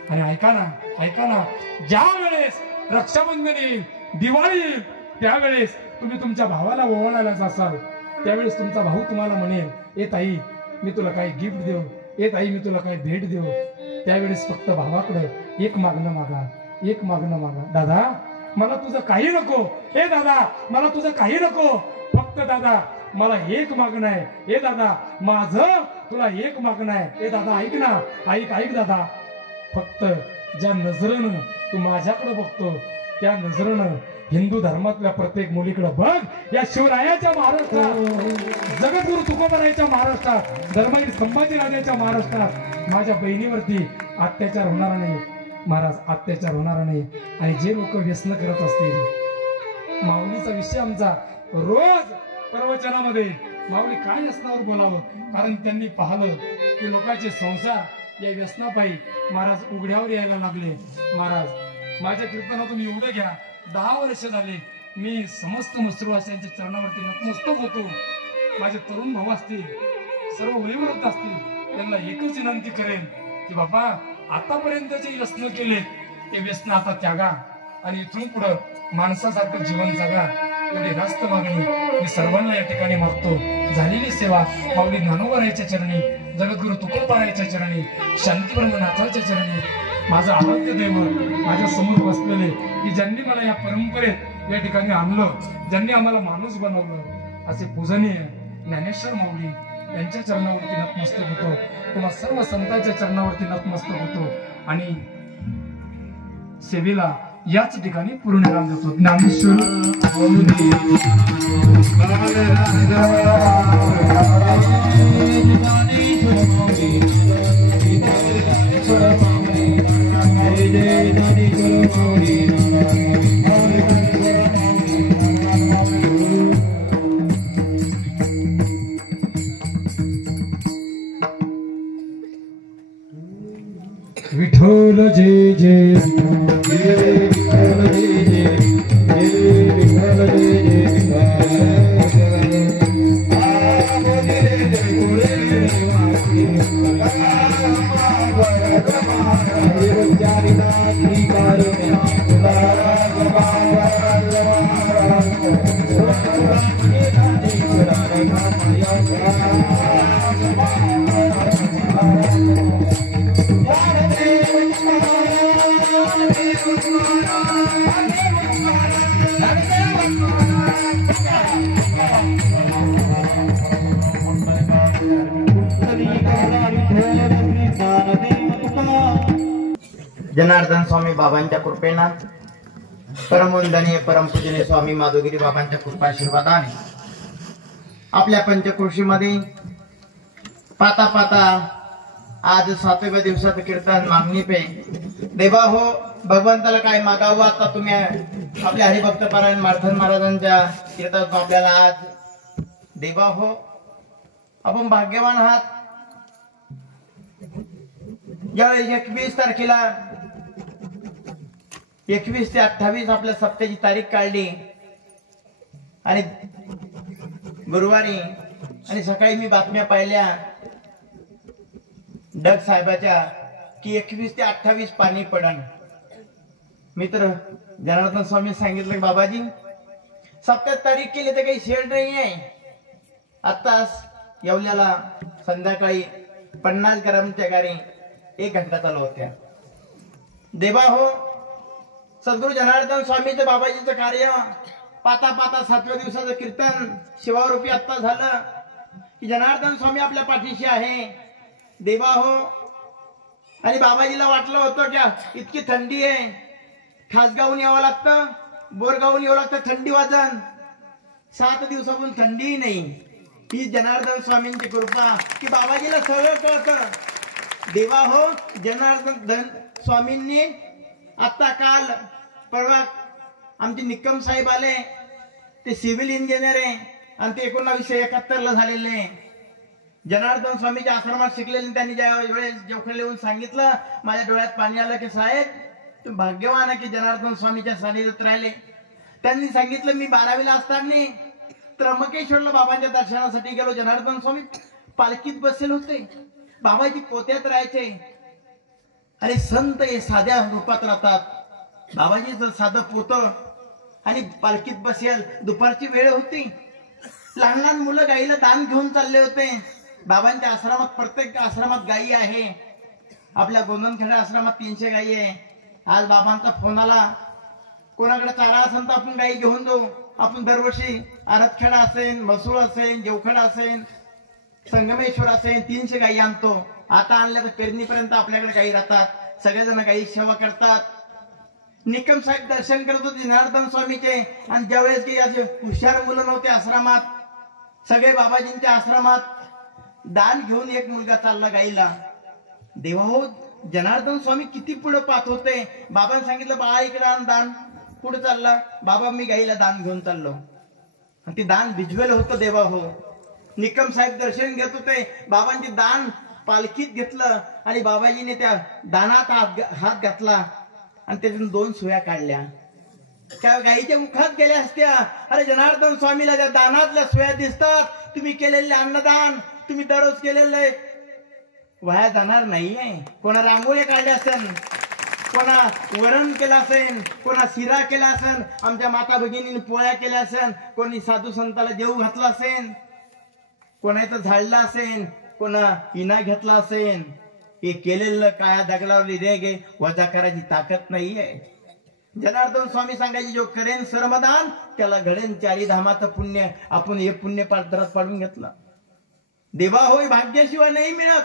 आणि ऐका ना, ज्या वेळेस रक्षाबंधन येईल, दिवाळी येईल, त्यावेळेस तुम्ही तुमच्या भावाला ओवाळायला जासाल, त्यावेळेस तुमचा भाऊ तुम्हाला म्हणेल, ए ताई मी तुला काही गिफ्ट देऊ, ए ताई मी तुला काही भेट देऊ. त्यावेळेस फक्त भावाकडे एक मागणं मागा, दादा मला तुझं काही नको, ए दादा मला तुझं काही नको, फक्त दादा मला एक मागणं आहे, ए दादा माझं तुला एक मागणं आहे, ए दादा ऐक ना, ऐक दादा, फक्त ज्या नजरेनं तू माझ्याकडे बघतो त्या नजरेनं हिंदू धर्मातल्या प्रत्येक मुलीकडे बघ. या शिवरायाच्या महाराष्ट्रात, जगद्गुरु तुकोबारायाच्या महाराष्ट्रात, धर्मवीर संभाजीराजाच्या महाराष्ट्रात माझ्या बहिणीवरती अत्याचार होणार नाही महाराज, अत्याचार होणार नाही. आणि जे लोक व्यसन करत असतील, माऊलीचा विषय आमचा रोज प्रवचनामध्ये माऊली काय व्यसनावर बोलावं, कारण त्यांनी पाहिलं की लोकांचे संसार या व्यसनापायी महाराज उघड्यावर यायला लागले. महाराज माझ्या कीर्तनातून एवढं घ्या, 10 वर्ष झाले मी समस्त मसरूवाशांच्या चरणावरती नतमस्तक होतो. माझे तरुण भाऊ असतील, सर्व वयोवृद्ध असतील, त्यांना एकच विनंती करेन की बाबा आतापर्यंत जे व्यसन केले ते व्यसन आता त्यागा आणि इथून पुढे माणसासारखं जीवन जगा. एवढी रास्त मागणी मी सर्वांना या ठिकाणी मागतो. झालेली सेवा माऊली ज्ञानोबारायाच्या चरणी, जगद्गुरु तुकोबारायाच्या चरणी, शांतीब्रह्मनाथाच्या चरणी, माझं आराध्य देव माझ्या समोर बसलेले की ज्यांनी मला या परंपरेत या ठिकाणी आणलं, ज्यांनी आम्हाला माणूस बनवलं, असे पूजनीय ज्ञानेश्वर माऊली यांच्या चरणावरती नतमस्तक होतो. तुम्हा सर्व संतांच्या चरणावरती नतमस्तक होतो आणि सेवेला याच ठिकाणी पूर्ण विराम देतो. ज्ञानेश्वर विठ्ठल जय जय विठ्ठल जय जय विठ्ठल जय जय जनार्दन स्वामी बाबांच्या कृपेना परमवंदनीय परमपूजनीय स्वामी माधवगिरी बाबांच्या कृपा आशीर्वादाने आपल्या पंचक्रोशीमध्ये पाता पाता आज 7व्या दिवसाचं कीर्तन मागणी पे देवा हो भगवंताला काय मागावं आता तुम्ही आपल्या हरिभक्त पारायण मार्तंड महाराजांच्या कीर्तनातून आपल्याला आज देवा हो आपण भाग्यवान आहात. यावेळी 21 तारखेला 21 ते 28 आपल्या सप्त्याची तारीख काढली आणि गुरुवारी आणि सकाळी मी बातम्या पाहिल्या डग साहेबाच्या की 21 ते 28 पाणी पडण. मित्र जनार्दन स्वामी सांगितलं बाबाजी सप्त्यात तारीख केली तर काही शेड नाही आहे. आत्ताच येवल्याला संध्याकाळी 50 ग्रामच्या गाडी 1 घंटा चालू होत्या. देवा हो सद्गुरु जनार्दन स्वामीचं बाबाजीचं कार्य पाता पाता 7व्या दिवसाचं कीर्तन शिवारूपी आत्ता झालं की जनार्दन स्वामी आपल्या पाठीशी आहे. देवा हो आणि बाबाजीला वाटलं होतं क्या इतकी थंडी आहे खासगावून यावं लागतं बोरगावून यावं लागतं थंडी वाजन 7 दिवसापासून थंडी नाही. ही जनार्दन स्वामींची कृपा की बाबाजीला सगळं कळतं. देवा हो जनार्दन स्वामींनी आता काल परवा आमचे निकम साहेब आले ते सिव्हिल इंजिनियर आहे आणि ते 1971 ला झालेले. जनार्दन स्वामीच्या आश्रमात शिकलेले त्यांनी ज्या वेळेस जेवढे येऊन सांगितलं माझ्या डोळ्यात पाणी आलं की साहेब तुम्ही भाग्यवान आहे की जनार्दन स्वामीच्या सानिध्यात राहिले. त्यांनी सांगितलं मी 12वीला असताना त्र्यंबकेश्वरला बाबांच्या दर्शनासाठी गेलो. जनार्दन स्वामी पालखीत बसलेले होते. बाबाजी पोत्यात राहायचे आणि संत हे साध्या रूपात राहतात. बाबाजीचं साधं पोतं आणि पालखीत बसेल. दुपारची वेळ होती. लहान लहान मुलं गाईला दान घेऊन चालले होते. बाबांच्या आश्रमात प्रत्येक आश्रमात गायी आहे. आपल्या गोंदनखेडा आश्रमात 300 गायी आहे. आज बाबांचा फोन आला कोणाकडे चारा असेल तर आपण गायी घेऊन जाऊ. आपण दरवर्षी आरतखेडा असेल मसूळ असेल जेवखेडा असेल संगमेश्वर असेल 300 गायी आणतो. आता आणल्या तर पेरणीपर्यंत आपल्याकडे गायी राहतात. सगळेजण गायी सेवा करतात. निकम साहेब दर्शन करत होते जनार्दन स्वामीचे आणि ज्यावेळेस की असे हुशार मुलं नव्हते आश्रमात सगळे बाबाजींच्या आश्रमात दान घेऊन एक मुलगा चालला गाईला. देवा हो जनार्दन स्वामी किती पुढे पाहत होते. बाबांनी सांगितलं बाळा इकडे आण दान. पुढे चालला बाबा मी गाईला दान घेऊन चाललो आणि ते दान भिजवेल होतं. देवा हो निकम साहेब दर्शन घेत होते. बाबांचे दान पालखीत घेतलं आणि बाबाजीने त्या दानात हात घातला आणि त्यातून 2 सुया काढल्या. त्या गाईच्या मुखात गेल्या असत्या. अरे जनार्दन स्वामीला त्या दानातल्या सुया दिसतात. तुम्ही केलेले अन्नदान तुम्ही दररोज केलेले वाया जाणार नाहीये. कोणा रांगोळी काढल्या असेल कोणा वरण केलं असेल कोणा शिरा केला असेल आमच्या माता भगिनीने पोळ्या केल्या असेल कोणी साधू संताला जेवू घातला असेल कोणाचं झाडलं असेल कोणा इना घेतला असेल. हे केलेलं काय दगडावली रे गे वजा करायची ताकद नाहीये. जनार्दन स्वामी सांगायचे जो करेन सर्वदान त्याला घडेन 4 धामाचं पुण्य. आपण हे पुण्य पात्रात पाडून घेतलं. देवा होय भाग्याशिवाय नाही मिळत.